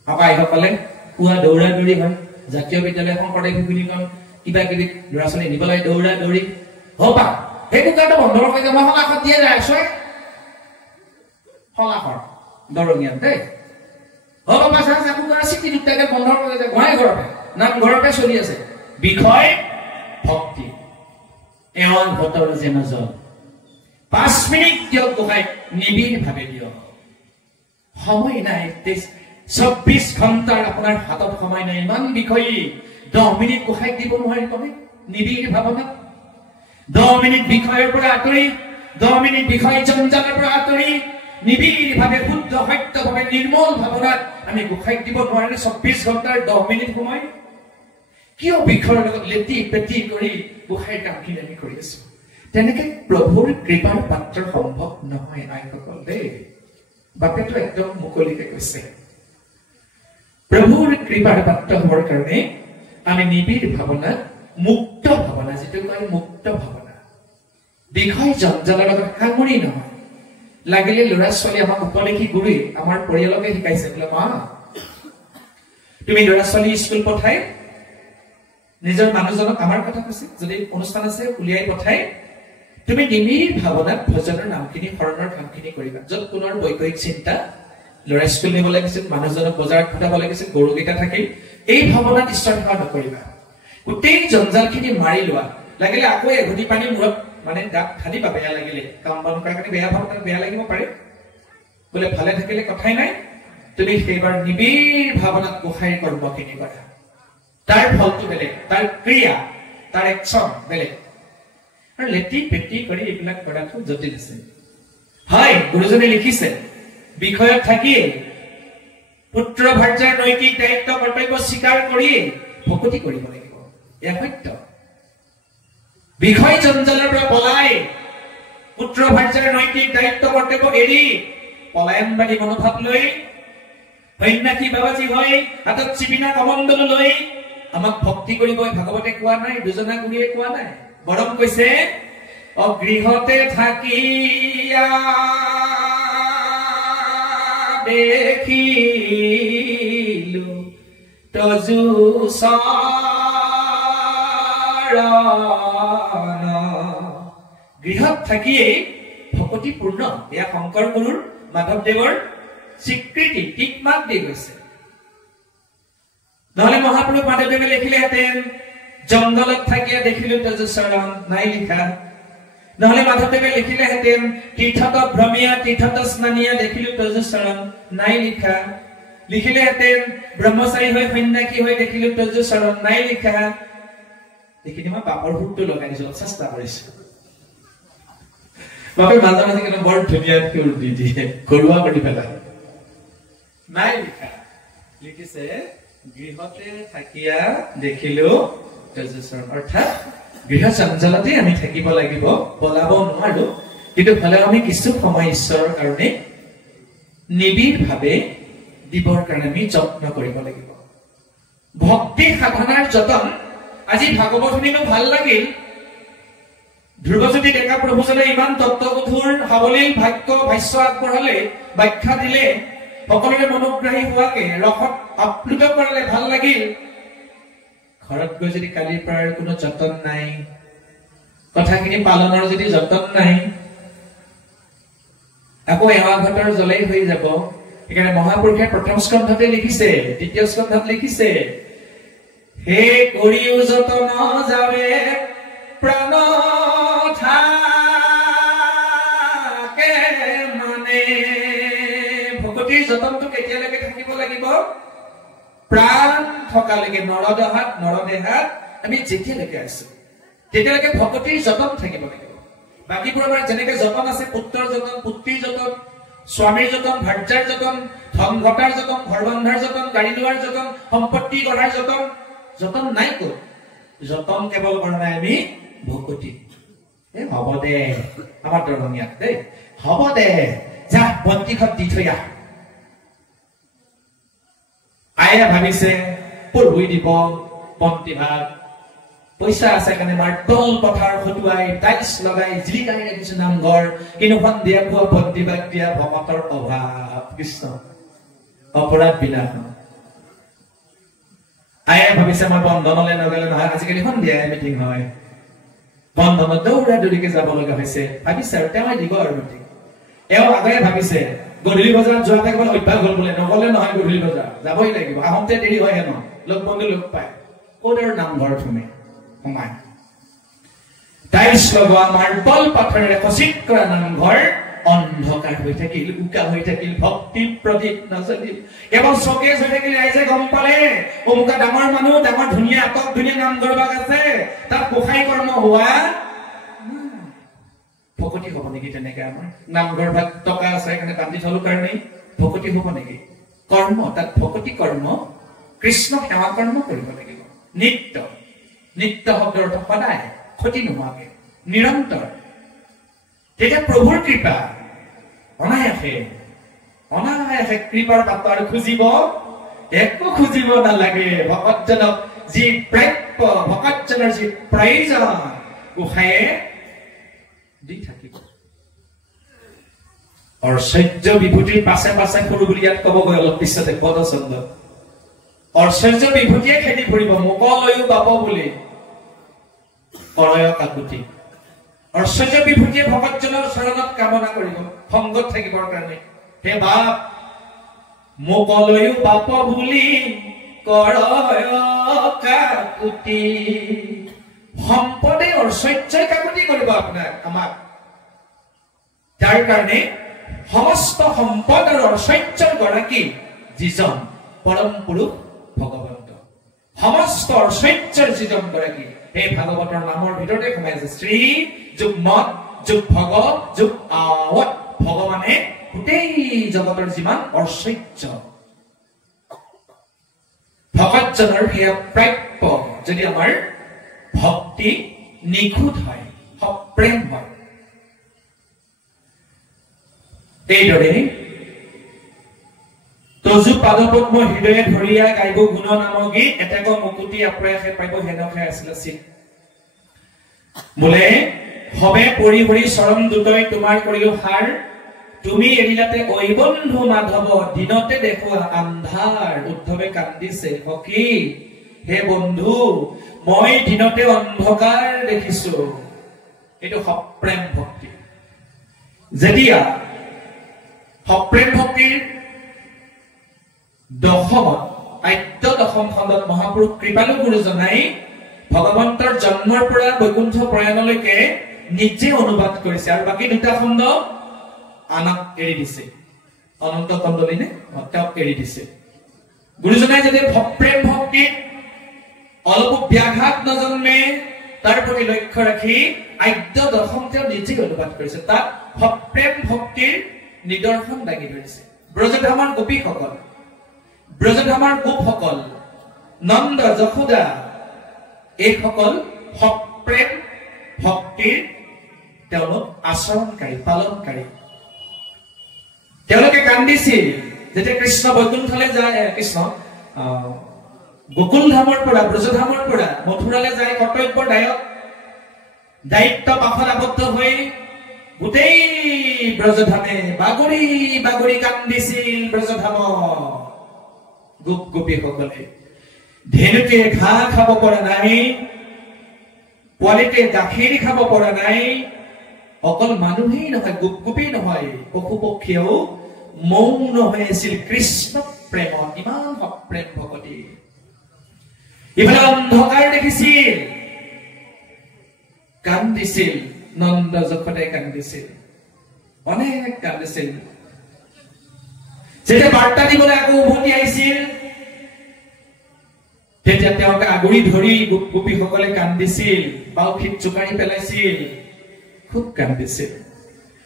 পাপা আইসকলে পুৱা দৌৰা দৌৰি হয়, জাতীয় বিদ্যালয় শংকৰদেৱ শিশুনিকন কিবা কিবি ল'ৰা ছোৱালী নিব লাগে, দৌৰা দৌৰি। হবা সেই কুকাৰটো বন্ধ ৰখাই মই শলাখত দিয়ে যায় আছো, শলাখৰ দৰঙীয়াত দেই। হ'ব বাপা চা কুকাৰ চিটি দুটাকে বন্ধ কৰি যায়, গোহাঁই ঘৰতে নামঘৰতে চলি আছে। বিষয় ভক্তি, এওঁৰ ভতৰ যেন জন 5 মিনিট দিয়ক গোসাঁই, নিবিড় ভাৱে দিয়ক। সময় নাই, 24 ঘণ্টাৰ আপোনাৰ হাতত সময় নাই। ইমান বিষয় 10 মিনিট গোসাঁইক দিব নোৱাৰি কমে নিবিড় ভাৱনাত। 10 মিনিট বিষয়ৰ পৰা আঁতৰি, 10 মিনিট বিষয় জঞ্জালৰ পৰা আঁতৰি নিবিড় ভাৱে শুদ্ধ সত্য ভাৱে নিৰ্মল ভাৱনাত আমি গোসাঁইক দিব নোৱাৰে 24 ঘণ্টাৰ 10 মিনিট সময়। কিয় বিষয়ৰ লগত লেটি পেটি কৰি গোসাঁইৰ কামখিনি আমি কৰি আছো? তেনেকে প্ৰভুৰ কৃপাৰ পাত্ৰ সম্ভৱ নহয় আইসকল দেই। বাপেতো একদম মুকলিকে কৈছে, প্ৰভুৰ কৃপাৰ পাত্ৰ হবৰ কাৰণে আমি নিবিড় ভাৱনাত, মুক্ত ভাৱনা, যিটো কয় মুক্ত ভাৱনা, বিষয় জঞ্জালৰ লগত সাঙুৰি নহয়। লাগিলে ল'ৰা ছোৱালী আমাক উপদেশী গুৰুৱে আমাৰ পৰিয়ালকে শিকাইছে, বোলে মা তুমি ল'ৰা ছোৱালী স্কুল পঠাই নিজৰ মানুহজনক, আমাৰ কথা কৈছে, যদি অনুষ্ঠান আছে উলিয়াই পঠাই তুমি নিবিড় ভাৱনাত ভজনৰ নামখিনি, শৰণৰ কামখিনি কৰিবা। য'ত পুনৰ বৈষয়িক চিন্তা, ল'ৰা স্কুল নিব লাগিছিল, মানুহজনক বজাৰত ঘটাব লাগিছিল, গৰুকেইটা থাকিল, এই ভাৱনাত ঈশ্বৰ সেৱা নকৰিবা। গোটেই জঞ্জালখিনি মাৰি লোৱা। লাগিলে আকৌ এঘটি পানী মূৰত মানে গাত ঢালিবা, বেয়া লাগিলে, কাম বন কৰাৰ কাৰণে বেয়া ভাৱনাত বেয়া লাগিব পাৰে, বোলে ভালে থাকিলে কথাই নাই। তুমি সেইবাৰ নিবিড় ভাৱনাত গোসাঁইৰ কৰ্মখিনি কৰা। তাৰ ফলটো বেলেগ, তাৰ ক্ৰিয়া, তাৰ একচন বেলেগ। আৰু লেটি পেটি কৰি এইবিলাক কৰাটো জটিল আছে। হয়, গুৰুজনে লিখিছে বিষয়ত থাকিয়ে পুত্ৰ ভাৰ্যাৰ নৈতিক দায়িত্ব কৰ্তব্য স্বীকাৰ কৰি ভকতি কৰিব লাগিব, এয়া সত্য। বিষয় জঞ্জালৰ পৰা পলাই পুত্ৰ ভাৰ্যাৰ নৈতিক দায়িত্ব কৰ্তব্য এৰি পলায়নবাদী মনোভাৱ লৈ সন্যাসী বাবাজী হৈ হাতত চিপিনা কমণ্ডল লৈ আমাক ভক্তি কৰিব ভাগৱতে কোৱা নাই, দুজনা গুৰুৱে কোৱা নাই। বৰং কৈছে অগৃহতে থাকিয়া দেখিলো তজু চৰণ। গৃহত থাকিয়েই ভকতিপূৰ্ণ, এয়া শংকৰ গুৰুৰ, মাধৱদেৱৰ স্বীকৃতি, টিক মাৰ্ক দি গৈছে। নহলে মহাপুৰুষ মাধৱদেৱে লিখিলেহেঁতেন জংগলত থাকিয়া দেখিলো তজু চৰণ, নাই লিখা। নহলে মাধৱদেৱে লিখিলেহেঁতেন তীৰ্থত ভ্ৰমীয়া তীৰ্থত স্নানীয়া দেখিলো তজু চৰণ, নাই লিখা। লিখিলেহেঁতেন ব্ৰহ্মচাৰী হৈ সন্যাসী হৈ দেখিলো তজু চৰণ, নাই লিখা। এইখিনি মই বাপৰ সুৰটো লগাই দিছো, চেষ্টা কৰিছো। বাপে মাজে মাজে কিন্তু বৰ ধুনীয়া সুৰ দি দিয়ে, ঘৰুৱা কৰি পেলাই। নাই লিখা, লিখিছে গৃহতে থাকিয়া দেখিলো তজু চৰণ, অৰ্থাৎ গৃহ জঞ্জালতে আমি থাকিব লাগিব, পলাব নোৱাৰো, কিন্তু হলেও আমি কিছু সময় ঈশ্বৰৰ কাৰণে নিবিড়ভাৱে দিবৰ কাৰণে আমি যত্ন কৰিব লাগিব। ভক্তি সাধনাৰ যতন। আজি ভাগৱত শুনিলো ভাল লাগিল। ধ্ৰুৱজ্যোতি ডেকা প্ৰভুজনে ইমান তত্ত্বগধুৰ সাৱলীল ভাষ্য আগবঢ়ালে, ব্যাখ্যা দিলে, সকলোৰে মনোগ্ৰাহী হোৱাকে ৰসত আপ্লুত কৰালে, ভাল লাগিল। ঘৰত গৈ যদি কালিৰ পৰা কোনো যতন নাই, কথাখিনি পালনৰ যদি যতন নাই, আকৌ এৱা ঘটৰ জ্বলাই হৈ যাব। সেইকাৰণে মহাপুৰুষে প্ৰথম স্কন্ধতে লিখিছে, দ্বিতীয় স্কন্ধত লিখিছে, হে কৰিও যতন যাবে প্ৰাণ থাকে মানে। ভকতিৰ যতনটো কেতিয়ালৈকে থাকিব লাগিব? প্ৰাণ থকালৈকে, নৰদেহাত আমি যেতিয়ালৈকে আছো তেতিয়ালৈকে ভকতিৰ যতন থাকিব লাগিব। বাকীবোৰ আমাৰ যেনেকে যতন আছে, পুত্ৰৰ যতন, পুত্ৰীৰ যতন, স্বামীৰ যতন, ভাৰ্যাৰ যতন, ধন ঘটাৰ যতন, ঘৰ বন্ধাৰ যতন, গাড়ী লোৱাৰ যতন, সম্পত্তি গঢ়াৰ যতন, যতন নাই ক'ত? যতন কেৱল কৰা নাই আমি ভকতি। হ'ব দে, আমাৰ দৰঙীয়াত দেই, হ'ব দে, যা বন্তিখন দি থৈ আহ। আয়ে ভাবিছে পঢ়ুই দিব বন্তি ভাত, পইচা আছে কাৰণে মাৰ্বল পথাৰ খটুৱাই, টাইলছ লগাই, জিলিকাই ৰাখিছো নামঘৰ, কিন্তু সন্ধিয়া খোৱা বন্তি ভাত দিয়া ভকতৰ অভাৱ। কৃষ্ণ অপৰাধ বিলাসন। আয়ে ভাবিছে মই বন্ধনলৈ নগলে নহয়, আজিকালি সন্ধিয়াই মিটিং হয়, বন্ধনত দৌৰা দৌৰিকে যাব লগা হৈছে। ভাবিছে আৰু তেওঁই দিব আৰু মিটিং। এওঁ আগেয়ে ভাবিছে গধূলি বজাৰত যোৱাতে কিবা অভ্যাস হল বোলে, নগলে নহয়, গধূলি বজাৰ যাবই লাগিব, আহোঁতে দেৰি হয় হেনো, লগ বন্ধু লগ পায়, ক'ত আৰু নামঘৰত সোমাই। টাইলছ লগোৱা মাৰ্বল পাথৰেৰে খচিত কৰা নামঘৰ অন্ধকাৰ হৈ থাকিল, উকা হৈ থাকিল, ভক্তি প্ৰদীপ নজ্বলিল। কেৱল চকেজ হৈ থাকিলে, ৰাইজে গম পালে অমুকা ডাঙৰ মানুহ, ডাঙৰ ধুনীয়া আটক ধুনীয়া নামঘৰ ভাগ আছে, তাত গোসাঁই কৰ্ম হোৱা ভকতি হব নেকি? তেনেকে আমাৰ নামঘৰ ভাগ টকা আছে কাৰণে বান্ধি থলো কাৰণে ভকতি হব নেকি? কৰ্ম, তাত ভকতি কৰ্ম, কৃষ্ণ সেৱা কৰ্ম কৰিব লাগিব। নিত্য, নিত্য শব্দৰ অৰ্থ সদায়, ক্ষতি নোহোৱাকে, নিৰন্তৰ। তেতিয়া প্ৰভুৰ কৃপা অনায়াসে কৃপাৰ বাটৰ খুজিব, একো খুজিব নালাগে। ভকতজনক যি প্ৰাপ্য, ভকতজনৰ যি প্ৰয়োজন গোসাঁয়ে দি থাকিব। ঐশ্বৰ্য বিভূতিৰ পাছে পাছে সৰু বুলি ইয়াত কবগৈ অলপ পিছতে পদচন্দ। ঐশ্বৰ্য বিভূতিয়ে খেদি ফুৰিব, মোকলৈও বাপ বুলি কৰয় কাকুতি। ঐশ্বৰ্য বিভূতিয়ে ভকতজনৰ চৰণত কামনা কৰিব, সংগত থাকিবৰ কাৰণে। হে বাপ, মোকলৈও বাপ বুলি কৰয় কাকুতি। সম্পদে ঐশ্বৰ্যই কাকুতি কৰিব আমাক। তাৰ কাৰণে সমস্ত সম্পদ আৰু ঐশ্বৰ্যৰ গৰাকী যিজন পৰম পুৰুষ ভগৱন্ত, সমস্ত ঐশ্বৰ্যৰ যিজন গৰাকী, এই ভাগৱতৰ নামৰ ভিতৰতে সোমাই আছে শ্ৰী যোগ মত যোগ ভগ যোগ আৱত। ভগৱানে গোটেই জগতৰ যিমান ঐশ্বৰ্য, ভকতজনৰ সেয়া প্ৰাপ্য যদি আমাৰ ভক্তি নিখুঁত হয়, সপ্ৰেম হয়। এইদৰে তজু পাদপদ্ম হৃদয়ে ধৰিয়া গাইব গুণ নাম গীত, এতেক মুকুতি আপ্ৰয়াসে পাইব হেনকে আছিল চিত। বোলে হবে পৰি হৰি চৰণ দুটই তোমাৰ কৰিলো সাৰ, তুমি এৰিলাতে ঐ বন্ধু মাধৱ দিনতে দেখো আন্ধাৰ। উদ্ধৱে কান্দিছে, সখী হে বন্ধু মই দিনতে অন্ধকাৰ দেখিছো। এইটো সপ্ৰেম ভক্তি। যেতিয়া সপ্ৰেম ভক্তিৰ আদ্য দশম খণ্ডত মহাপুৰুষ কৃপালু গুৰুজনাই ভগৱন্তৰ জন্মৰ পৰা বৈকুণ্ঠ প্ৰয়াণলৈকে নিজে অনুবাদ কৰিছে, আৰু বাকী দুটা খণ্ড আনক এৰি দিছে। অনন্ত কণ্ডলী নে তেওঁক এৰি দিছে। গুৰুজনাই যাতে প্ৰেম ভক্তিত অলপো ব্যাঘাত নজন্মে তাৰ প্ৰতি লক্ষ্য ৰাখি আদ্য দশম তেওঁ নিজে অনুবাদ কৰিছে। তাত প্ৰেম ভক্তিৰ নিদৰ্শন দাঙি ধৰিছে। ব্ৰজধামৰ গোপীসকল, ব্ৰজধামৰ গোপসকল, নন্দ যশোদা, এইসকল প্ৰেম ভক্তিৰ তেওঁলোক আচৰণকাৰী পালনকাৰী তেওঁলোকে কান্দিছিল যেতিয়া কৃষ্ণ বৈকুণ্ঠলৈ যায় কৃষ্ণ গোকুল ধামৰ পৰা ব্ৰজধামৰ পৰা মথুৰালৈ যায় কৰ্তব্যৰ দায়িত্ব পাশত আবদ্ধ হৈ গোটেই ব্ৰজধামে বাগৰি বাগৰি কান্দিছিল ব্ৰজধাম গোপ গোপীসকলে ধেনুকে ঘাঁহ খাব পৰা নাই পোৱালিতে গাখীৰ খাব পৰা নাই অকল মানুহেই নহয় গোপ গোপী নহয় পশু পক্ষীয়েও মৌন হৈ আছিল কৃষ্ণ প্ৰেমত ইমান প্ৰেম ভকতি ইফালে অন্ধকাৰ দেখিছিল কান্দিছিল নন্দ যশোদে কান্দিছিল অনেক কান্দিছিল যেতিয়া বাৰ্তা দিবলৈ আকৌ উভতি আহিছিল তেতিয়া তেওঁকে আগুৰি ধৰি গোপীসকলে কান্দিছিল বাউখিত চুকাৰি পেলাইছিল খুব কান্দিছিল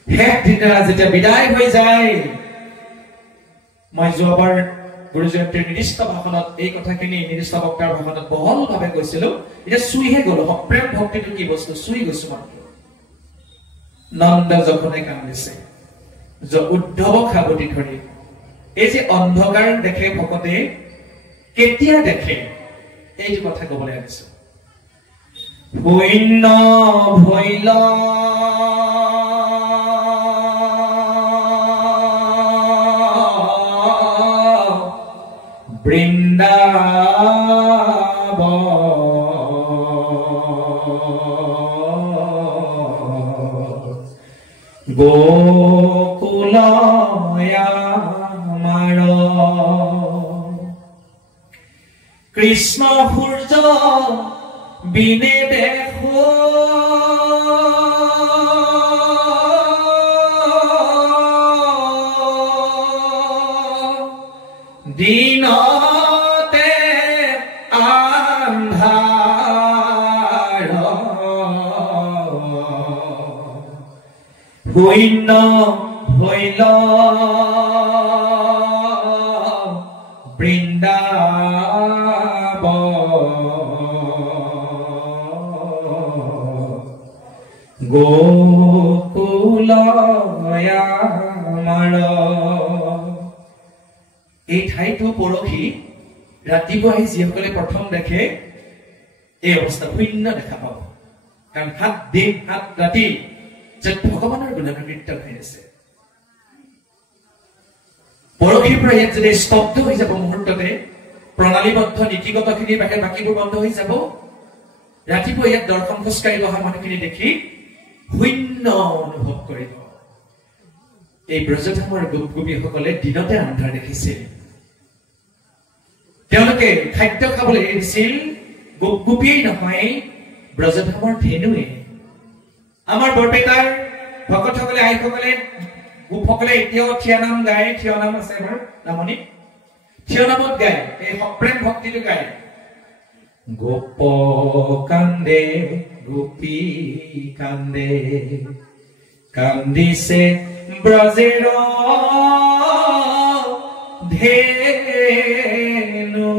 শেষ দিনা যেতিয়া বিদায় হৈ যায় মই যোৱাবাৰ গুৰুজয়ন্তীৰ নিৰ্দিষ্ট ভাষণত এই কথাখিনি নিৰ্দিষ্ট বক্তাৰ ভাষণত বহলভাৱে কৈছিলো এতিয়া চুইহে গলো প্ৰেম ভক্তিটো কি বস্তু চুই গৈছো মাত্ৰ নন্দ যশোদে কান্দিছে উদ্ধৱক সাৱটি ধৰি এই যে অন্ধকাৰ দেখে ভকতে কেতিয়া দেখে এইটো কথা কবলৈ আনিছো শূন্য ভৈল বৃন্দাব গোকুলয়া মাৰ কৃষ্ণ সূৰ্য বিনে দেখো দিনতে আন্ধাৰ শূন্য হইল বৃন্দাব গোকুলয়া মাৰ এই ঠাইটো পৰহি ৰাতিপুৱা আহি যিসকলে প্ৰথম দেখে এই অৱস্থা শূন্য দেখা পাব কাৰণ 7 দিন 7 ৰাতি য'ত ভগৱানৰ গুণগান কীৰ্তন হৈ আছে পৰহিৰ পৰা ইয়াত যদি স্তব্ধ হৈ যাব মুহূৰ্ততে প্ৰণালীবদ্ধ নীতিগতখিনিৰ বাহিৰে বাকীবোৰ বন্ধ হৈ যাব ৰাতিপুৱা ইয়াত দৰ্শন খোজকাঢ়ি অহা মানুহখিনি দেখি শূন্য অনুভৱ কৰিব এই ব্ৰজধামৰ গোপগোপীসকলে দিনতে আন্ধাৰ দেখিছিল তেওঁলোকে খাদ্য খাবলৈ এৰিছিল গোপগোপীয়েই নহয় ব্ৰজধামৰ ধেনুৱে আমাৰ বৰপেটাৰ ভকতসকলে আইসকলে গোপসকলে এতিয়াও থিয় নাম গায় থিয় নাম আছে আমাৰ নামনি থিয় নামত গায় এই প্ৰেম ভক্তিটো গায় গোপ কান্দে গোপী কান্দে কান্দিছে ব্ৰজেৰ ধেনু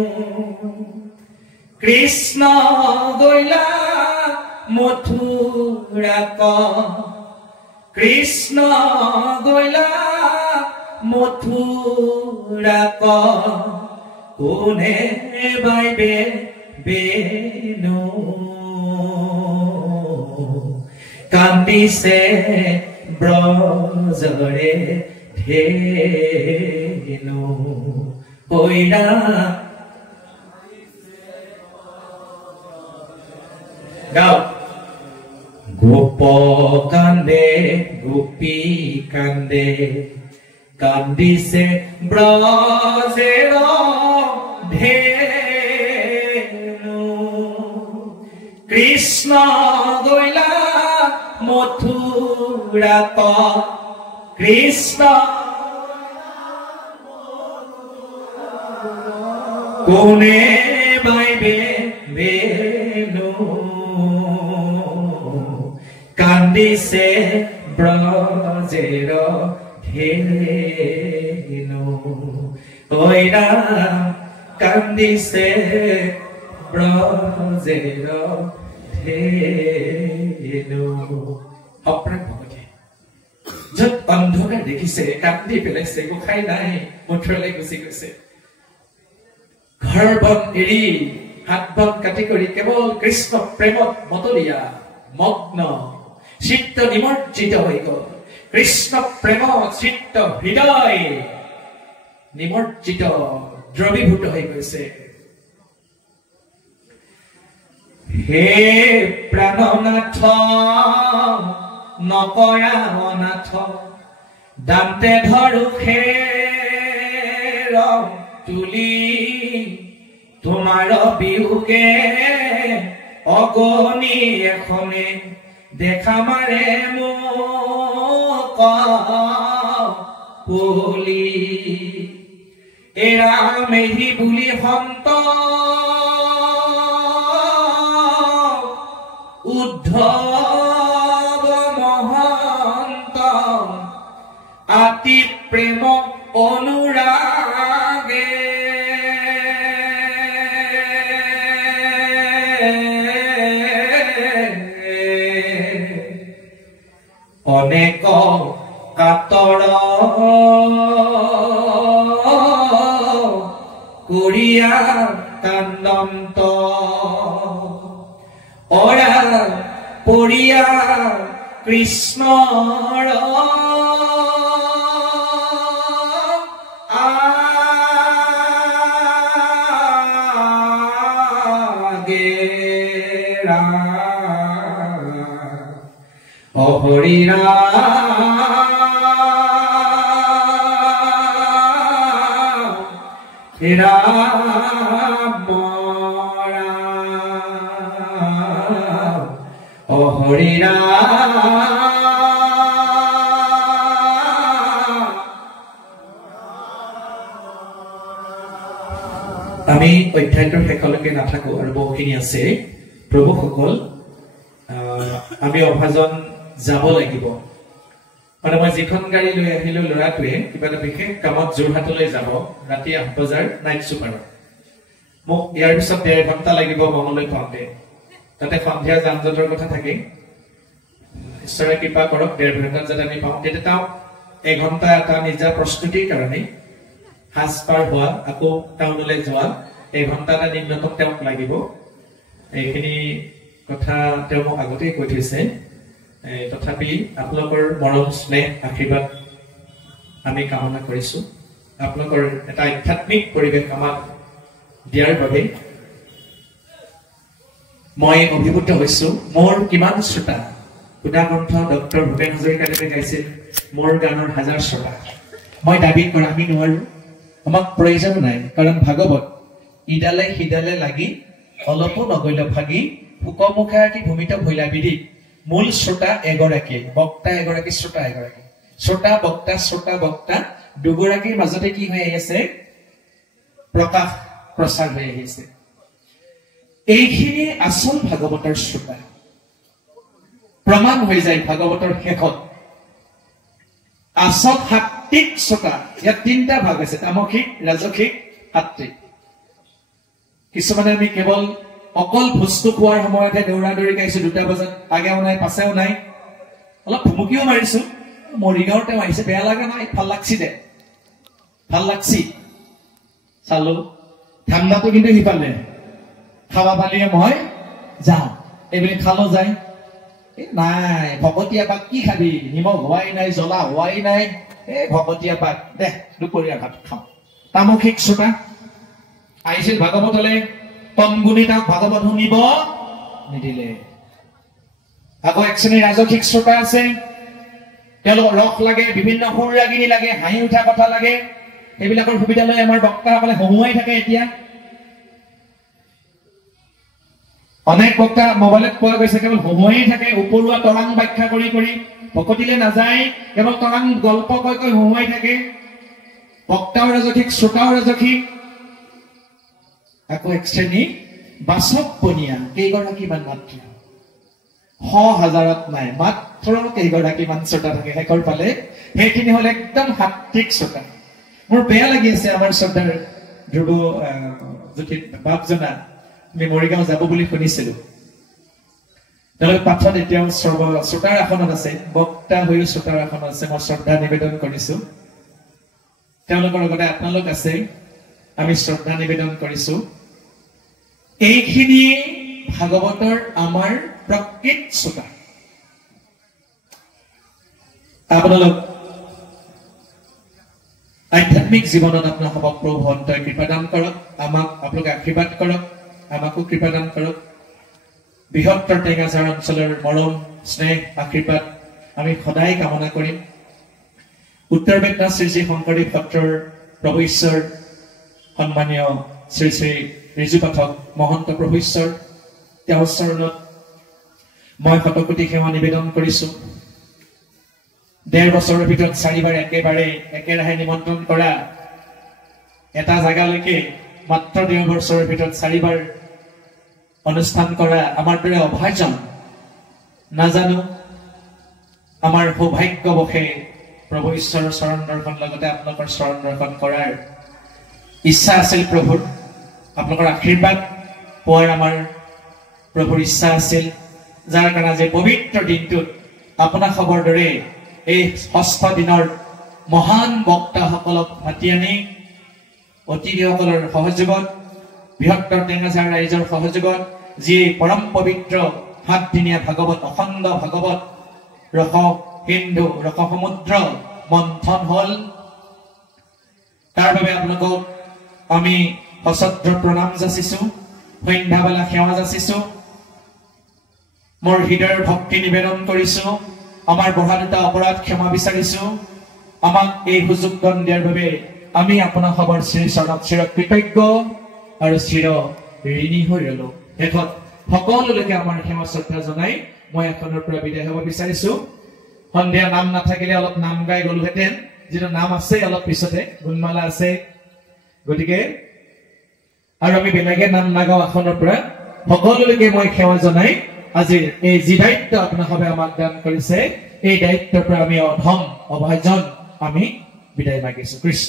কৃষ্ণ গৈলা মথুৰাক কৃষ্ণ গৈলা মথুৰাক কোনে বাইবে বেনু কান্দিছে ব্ৰজৰে ধেনু হৈৰা গাও গোপ কান্দে গোপী কান্দে কান্দিছে ব্ৰজেৰ ধেনু কৃষ্ণ গৈলা মথুৰাক কৃষ্ণ কোনে বাইবে বেনু কান্দিছে ব্ৰজেৰ ধেনু হৈৰা কান্দিছে ব্ৰজেৰ হেনো অপ্ৰাণ ভকতি য'ত অন্ধকাৰ দেখিছে কান্দি পেলাইছে গোসাঁই নাই মথুৰালৈ গুচি গৈছে ঘৰ বন এৰি হাত বন কাটি কৰি কেৱল কৃষ্ণ প্ৰেমত মতলীয়া মগ্ন চিত্ত নিমজ্জিত হৈ গ'ল কৃষ্ণ প্ৰেমত চিত্ত হৃদয় নিমজ্জিত দ্ৰৱীভূত হৈ গৈছে হে প্ৰাণনাথ নকয়া অনাথ দান্তে ধৰো খেৰ তুলি তোমাৰ বিহুকে অগণি এখনে দেখা মাৰে মোক পুলি এৰা মেহি বুলি সন্ত উদ্ধৱ মহন্ত আতি প্ৰেম অনুৰাগে অনেক কাতৰ কৰিয়া কান্দন্ত অৰা পৰিয়া কৃষ্ণৰ আগেৰা হৰি ৰাম হৰি আমি অধ্যায়টোৰ শেষলৈকে নাথাকো আৰু বহুখিনি আছে প্ৰভুসকল আমি অভাজন যাব লাগিব মানে মই যিখন গাড়ী লৈ আহিলো ল'ৰাটোৱে কিবা এটা বিশেষ কামত যোৰহাটলৈ যাব ৰাতি 8 বজাৰ নাইট চুপাৰত মোক ইয়াৰ পিছত 1.5 ঘণ্টা লাগিব মঙললৈ পাওঁতে তাতে সন্ধিয়া যান জঁটৰ কথা থাকে ঈশ্বৰে কৃপা কৰক 1.5 ঘণ্টাত যাতে আমি পাওঁ তেতিয়া তেওঁ 1 ঘণ্টা এটা নিজা প্ৰস্তুতিৰ কাৰণে হাজ পাৰ হোৱা আকৌ টাউনলৈ যোৱা 1 ঘণ্টা এটা নিম্নতম তেওঁক লাগিব এইখিনি কথা তেওঁ মোক আগতেই কৈ থৈছে তথাপি আপোনালোকৰ মৰম স্নেহ আশীৰ্বাদ আমি কামনা কৰিছো আপোনালোকৰ এটা আধ্যাত্মিক পৰিৱেশ আমাক দিয়াৰ বাবে মই অভিভূত হৈছো মোৰ কিমান শ্ৰোতা সুধাকণ্ঠ ডক্টৰ ভূপেন হাজৰিকাদেৱে গাইছিল মোৰ গানৰ 1000 শ্ৰোতা মই দাবী কৰা আমি নোৱাৰো আমাক প্ৰয়োজন নাই কাৰণ ভাগৱত ইডালে সিডালে লাগি অলপো নগৈল ভাগি ফুকমুখাটি ভূমিত ভৈলা বিধি মূল শ্ৰোতা এগৰাকী বক্তা এগৰাকী শ্ৰোতা এগৰাকী শ্ৰোতা বক্তা দুগৰাকীৰ মাজতে কি হৈ আছে প্ৰকাশ প্ৰচাৰ হৈ আহিছে এইখিনি আসল ভাগৱতৰ শ্ৰোতা প্ৰমাণ হৈ যায় ভাগৱতৰ শেষত আসল সাত্বিক শ্ৰোতা ইয়াত 3টা ভাগ আছে তামসিক ৰাজসিক সাত্বিক কিছুমানে আমি কেৱল অকল ভোজটো খোৱাৰ সময়তে দৌৰা দৌৰি গাইছো 2টা বজাত আগেও নাই পাছেও নাই অলপ ভুমুকিও মাৰিছো মৰিগাঁৱতে আহিছে বেয়া লাগা নাই ভাল লাগছি দে ভাল লাগছি চালো ঠাণ্ডাটো কিন্তু সিফালে খাবা পালিয়ে মই যাওঁ এইবুলি খালো যায় নাই ভকতীয়া পাত কি খাবি নিমখ হোৱাই নাই জ্বলা হোৱাই নাই ভকতীয়া পাত দে দুপৰীয়া ভাত খাওঁ তামসিক শ্ৰোতা আহিছিল ভাগৱতলৈ তনগুণি তাক ভাগৱত শুনিব নিদিলে আকৌ এক শ্ৰেণীৰ ৰাজসিক শ্ৰোতা আছে তেওঁলোকৰ ৰস লাগে বিভিন্ন সুৰ ৰাগিনী লাগে হাঁহি উঠা কথা লাগে এইবিলাকৰ সুবিধা লৈ আমাৰ বক্তাসকলে হহুৱাই থাকে এতিয়া অনেক বক্তা মোবাইলত পোৱা গৈছে কেৱল হহুৱাই থাকে উপৰুৱা তৰাং ব্যাখ্যা কৰি কৰি ভকতিলে নাযায় কেৱল তৰাং গল্প কৈ কৈ হহুৱাই থাকে বক্তাও ৰাজসিক শ্ৰোতাও ৰাজসিক আকৌ এক শ্ৰেণী বাচক বনিয়া কেইগৰাকীমান মাত্ৰ 100,000ত নাই মাত্ৰ কেইগৰাকীমান শ্ৰোতা থাকে শেষৰ ফালে সেইখিনি হল একদম সাত্বিক শ্ৰোতা মোৰ বেয়া লাগি আছে আমাৰ শ্ৰদ্ধাৰ ধ্ৰুৱ জ্যোতি বাপজনা আমি মৰিগাঁও যাব বুলি শুনিছিলো তেওঁলোক পাঠত এতিয়াও শ্ৰোতাৰ আসনত আছে, বক্তা হৈও শ্ৰোতাৰ আসনত আছে। মই শ্ৰদ্ধা নিবেদন কৰিছো। তেওঁলোকৰ লগতে আপোনালোক আছে, আমি শ্ৰদ্ধা নিবেদন কৰিছো। এইখিনি ভাগৱতৰ আমাৰ প্ৰকৃত শ্ৰোতা। আপোনালোক আধ্যাত্মিক জীৱনত আপোনালোকক প্ৰভু ভগৱন্তই কৃপাদান কৰক, আমাক আপোনালোকে আশীৰ্বাদ কৰক, আমাকো কৃপাদান কৰক। বৃহত্তৰ টেঙাঝাৰ অঞ্চলৰ মৰম স্নেহ আশীৰ্বাদ আমি সদায় কামনা কৰিম। উত্তৰ বেদনা শ্ৰী শ্ৰী শংকৰদেৱ সত্ৰৰ প্ৰভু ঈশ্বৰ সন্মানীয় শ্ৰী শ্ৰী ৰিজু পাঠক মহন্ত প্ৰভু ঈশ্বৰ, তেওঁৰ চৰণত মই শতকোটি সেৱা নিবেদন কৰিছো। 1.5 বছৰৰ ভিতৰত 4বাৰ একেৰাহে নিমন্ত্ৰণ কৰা, এটা জাগালৈকে মাত্ৰ 1.5 বছৰৰ ভিতৰত 4বাৰ অনুষ্ঠান কৰা আমাৰ দৰে অভাজন, নাজানো আমাৰ সৌভাগ্যবশে প্ৰভু ঈশ্বৰৰ চৰণ দৰ্শন লগতে আপোনালোকৰ চৰণ দৰ্শন কৰাৰ ইচ্ছা আছিল। প্ৰভুৰ আপোনালোকৰ আশীৰ্বাদ পোৱাৰ আমাৰ প্ৰভুৰ ইচ্ছা আছিল, যাৰ কাৰণে যে পবিত্ৰ দিনটোত আপোনাৰ খবৰ দৰে এই 6ষ্ঠ দিনৰ মহান বক্তাসকলক মাতি আনি অতিথিসকলৰ সহযোগত, বৃহত্তৰ টেঙাঝাৰ ৰাইজৰ সহযোগত যি পৰম পবিত্ৰ 7 দিনীয়া ভাগৱত, অখণ্ড ভাগৱত ৰস সিন্ধু ৰস সমুদ্ৰ মন্থন হল, তাৰ বাবে আপোনালোকক আমি সশ্ৰদ্ধ প্ৰণাম যাচিছো, সন্ধ্যাবেলা সেৱা যাচিছো, মোৰ হৃদয়ৰ ভক্তি নিবেদন কৰিছো, আমাৰ বঢ়া দুটা অপৰাধ ক্ষমা বিচাৰিছো। আমাক এই সুযোগদান দিয়াৰ বাবে আমি আপোনাৰ খবৰ শ্ৰী চৰণত চিৰ কৃতজ্ঞ আৰু চিৰ ঋণী হৈ ৰলো। শেষত সকলোলৈকে আমাৰ সেৱা শ্ৰদ্ধা জনাই মই এখনৰ পৰা বিদায় হ'ব বিচাৰিছো। সন্ধিয়া নাম নাথাকিলে অলপ নাম গাই গলোহেঁতেন, যিটো নাম আছে অলপ পিছতে গুণমালা আছে, গতিকে আৰু আমি বেলেগে নাম নাগাওঁ আসনৰ পৰা। সকলোলৈকে মই সেৱা জনাই আজিৰ এই যি দায়িত্ব আপোনালোকে আমাক দান কৰিছে, এই দায়িত্বৰ পৰা আমি অধম অভাজন আমি বিদায় মাগিছো। কৃষ্ণ।